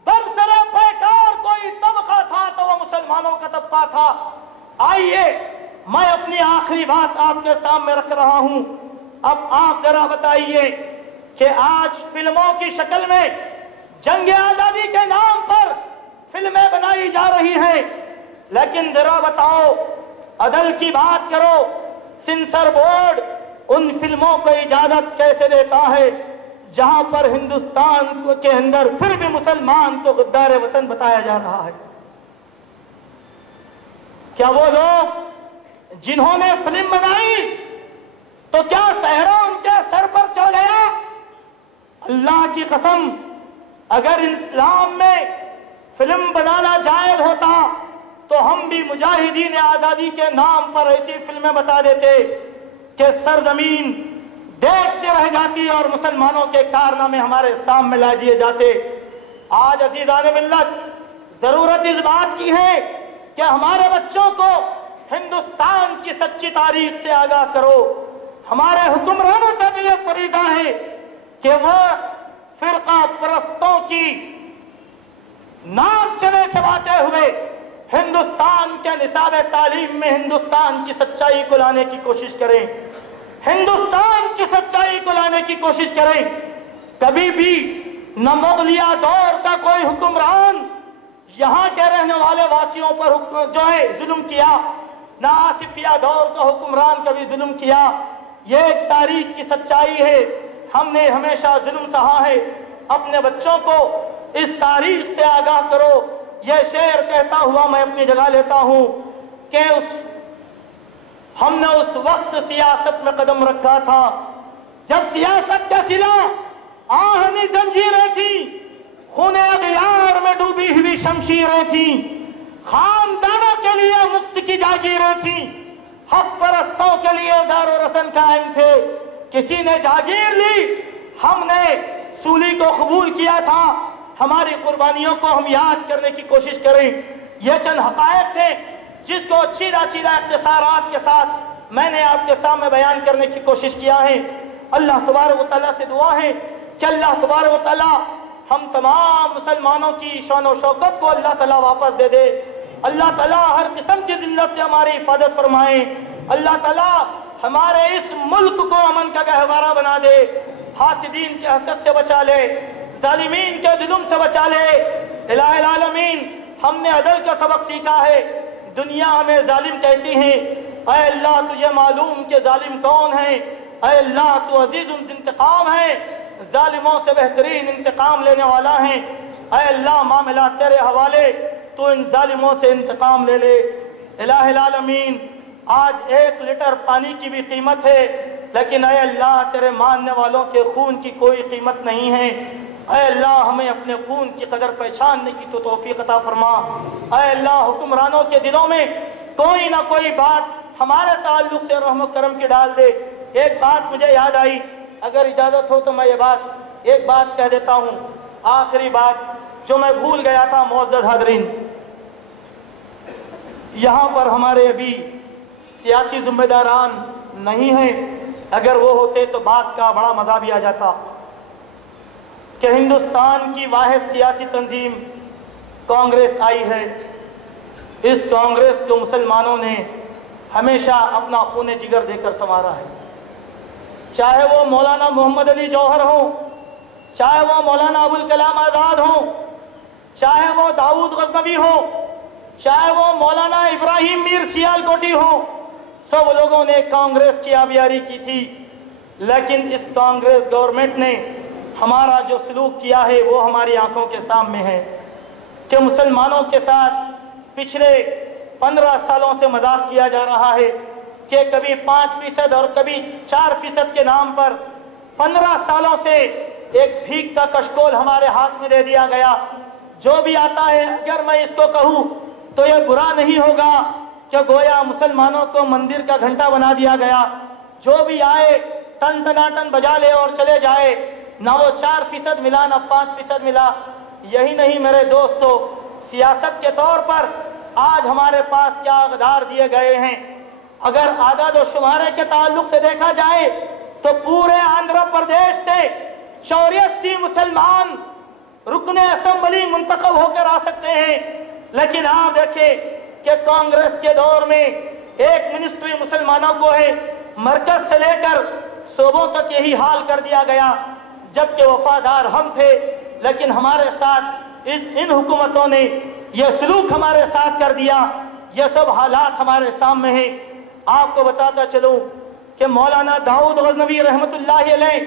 बरसरे पैकार कोई तबका था तो वह मुसलमानों का तबका था। आइए मैं अपनी आखिरी बात आपके सामने रख रहा हूं। अब आप जरा बताइए कि आज फिल्मों की शक्ल में जंग आजादी के नाम पर फिल्में बनाई जा रही हैं, लेकिन जरा बताओ, अदल की बात करो, सेंसर बोर्ड उन फिल्मों को इजाजत कैसे देता है जहां पर हिंदुस्तान के अंदर फिर भी मुसलमान को गद्दार वतन बताया जा रहा है? क्या वो लोग जिन्होंने फिल्म बनाई तो क्या सहरा उनके सर पर चढ़ गया? अल्लाह की कसम, अगर इस्लाम में फिल्म बनाना जायज होता तो हम भी मुजाहिदीन आजादी के नाम पर ऐसी फिल्में बता देते कि सरजमीन देखते रह जाती और मुसलमानों के कारनामे हमारे सामने ला दिए जाते। आज अजीज़ान मिल्लत, जरूरत इस बात की है कि हमारे बच्चों को हिंदुस्तान की सच्ची तारीख से आगाह करो। हमारे हुक्मरानों का भी यह फरीदा है कि वह फिरका परस्तों की नाक चले चबाते हुए हिंदुस्तान के निसाब तालीम में हिंदुस्तान की सच्चाई को लाने की कोशिश करें, हिंदुस्तान की सच्चाई को लाने की कोशिश करें। कभी भी न मुगलिया दौर का कोई हुक्मरान यहाँ के रहने वाले वासियों पर जो है जुल्म किया, न आसिफिया दौर का हुक्मरान कभी जुल्म किया। ये एक तारीख की सच्चाई है, हमने हमेशा जुल्म सहा है। अपने बच्चों को इस तारीख से आगाह करो। यह शेर कहता हुआ मैं अपनी जगह लेता हूं कि हमने उस वक्त सियासत में कदम रखा था जब सियासत का सिला आहनी जंजीरें थी, खूने अगियार में डूबी हुई शमशीरें थी, खानदानों के लिए मुफ्त की जागीरें थी, हक परस्तों के लिए दारो रसन कायम थे। किसी ने जागीर ली, हमने सूली को कबूल किया था। हमारी कुर्बानियों को हम याद करने की कोशिश करें। ये चंद हकायक थे जिसको चीरा चीरा इख्तिसारात के साथ मैंने आपके सामने बयान करने की कोशिश किया है। अल्लाह तबारक व तआला से दुआ है कि अल्लाह तबारक व तआला हम तमाम मुसलमानों की शान और शौकत को अल्लाह ताला वापस दे दे। अल्लाह ताला हर किस्म की जिल्लत से हमारी हिफाजत फरमाए। अल्लाह ताला हमारे इस मुल्क को अमन का गहवारा बना दे, हासिदीन के हसद से बचा ले, जालिमीन के जुल्म से बचा ले। इलाही आलमीन, हमने अदल का सबक सीखा है। दुनिया हमें जालिम कहती है, ऐ अल्लाह तुझे मालूम कि जालिम कौन है। ऐ अल्लाह तू अजीज इंतकाम है, जालिमों से बेहतरीन इंतकाम लेने वाला है। ऐ अल्लाह मामला तेरे हवाले, तू इन जालिमों से इंतकाम ले ले। इलाही आलमीन, आज 1 लीटर पानी की भी कीमत है, लेकिन ऐ अल्लाह तेरे मानने वालों के खून की कोई कीमत नहीं है। ऐ अल्लाह हमें अपने खून की कदर पहचानने की तो तौफीक अता फरमा। ऐ अल्लाह हुक्मरानों के दिलों में कोई ना कोई बात हमारे ताल्लुक से रहम करम की डाल दे। एक बात मुझे याद आई, अगर इजाजत हो तो मैं ये एक बात कह देता हूँ, आखिरी बात जो मैं भूल गया था। मुअज़्ज़ज़ हाज़रीन, यहाँ पर हमारे अभी सियासी जिम्मेदारान नहीं हैं। अगर वो होते तो बात का बड़ा मजा भी आ जाता कि हिंदुस्तान की वाहिद सियासी तंजीम कांग्रेस आई है। इस कांग्रेस को मुसलमानों ने हमेशा अपना खून जिगर देकर संवारा है। चाहे वो मौलाना मोहम्मद अली जौहर हो, चाहे वो मौलाना अबुल कलाम आज़ाद हो, चाहे वो दाऊद गज़नवी हो, चाहे वो मौलाना इब्राहिम मीर सियालकोटी हो, सब लोगों ने कांग्रेस की आबियारी की थी। लेकिन इस कांग्रेस गवर्नमेंट ने हमारा जो सलूक किया है वो हमारी आंखों के सामने है कि मुसलमानों के साथ पिछले 15 सालों से मजाक किया जा रहा है कि कभी 5% और कभी 4% के नाम पर 15 सालों से एक भीख का कशकोल हमारे हाथ में दे दिया गया। जो भी आता है, अगर मैं इसको कहूँ तो ये बुरा नहीं होगा कि गोया मुसलमानों को मंदिर का घंटा बना दिया गया। जो भी आए टन टनाटन बजा ले और चले जाए, ना वो 4% मिला ना 5% मिला। यही नहीं मेरे दोस्तों, सियासत के तौर पर आज हमारे पास क्या इक़दार दिए गए हैं। अगर आदाद व शुमारे के ताल्लुक से देखा जाए तो पूरे आंध्र प्रदेश से 84 मुसलमान रुकने असेंबली मुंतखब होकर आ सकते हैं। लेकिन आप देखें कि कांग्रेस के दौर में एक मिनिस्ट्री मुसलमानों को है, मरकज से लेकर सूबों तक यही हाल कर दिया गया, जबकि वफादार हम थे। लेकिन हमारे साथ इन हुकूमतों ने यह सलूक हमारे साथ कर दिया। यह सब हालात हमारे सामने हैं। आपको बताता चलूं कि मौलाना दाऊद गजनवी रहमतुल्लाह अलैह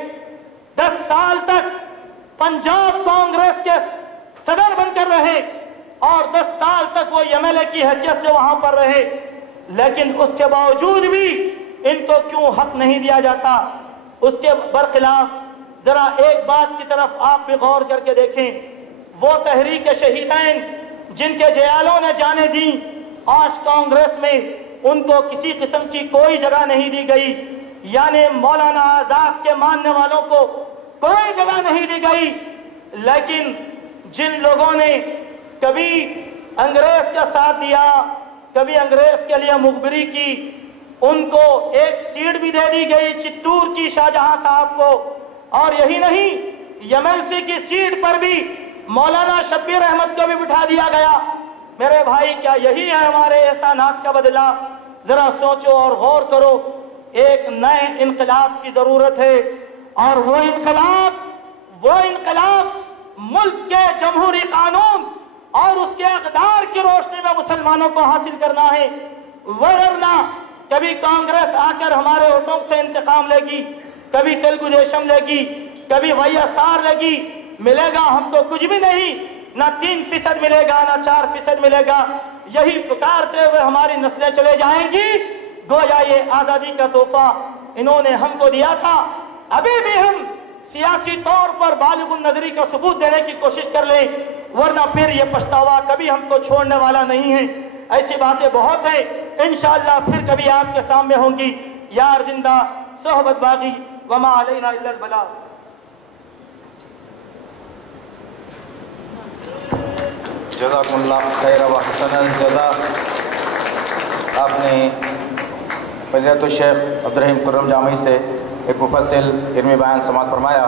10 साल तक पंजाब कांग्रेस के सदर बनकर रहे और 10 साल तक वो एमएलए की हैसियत से वहां पर रहे। लेकिन उसके बावजूद भी इनको क्यों हक नहीं दिया जाता? उसके बरखिलाफ जरा एक बात की तरफ आप भी गौर करके देखें, वो तहरीक शहीदैन जिनके जयालों ने जाने दी, आज कांग्रेस में उनको किसी किस्म की कोई जगह नहीं दी गई। यानी मौलाना आजाद के मानने वालों को कोई जगह नहीं दी गई। लेकिन जिन लोगों ने कभी अंग्रेज का साथ दिया, कभी अंग्रेज के लिए मुखबिरी की, उनको एक सीट भी दे दी गई चित्तूर की शाहजहां साहब को। और यही नहीं, एमएलसी की सीट पर भी मौलाना शब्बीर अहमद को भी बिठा दिया गया। मेरे भाई, क्या यही है हमारे एहसानात का बदला? जरा सोचो और गौर करो। एक नए इनकलाब की जरूरत है और वो इनकलाब मुल्क के जमहूरी कानून और उसके अक़दार की रोशनी में मुसलमानों को हासिल करना है। वरना कभी कांग्रेस आकर हमारे वोटों से इंतकाम लेगी, कभी तेलुगु देशम लेगी, कभी वाईएसआर लेगी, मिलेगा हमको कुछ भी नहीं। ना 3% मिलेगा, ना 4% मिलेगा। यही पुकारते हुए हमारी नस्लें चले जाएंगी। गोया ये आजादी का तोहफा इन्होंने हमको दिया था। अभी भी हम सियासी तौर पर बालिगुन नजरी का सबूत देने की कोशिश कर लें, वरना फिर ये पछतावा कभी हमको छोड़ने वाला नहीं है। ऐसी बातें बहुत है, इंशाअल्लाह फिर कभी आपके सामने होंगी। यार जिंदा सोहबत बागी वमा अलैना इल्लल बलाग। जज़ाकुमुल्लाह खैर व हसनल जज़ा। आपने फज़ीलतुश शेख अब्दुर्रहीम खुर्रम जामी से एक मुफस्सिल इल्मी बयान समाअत फरमाया।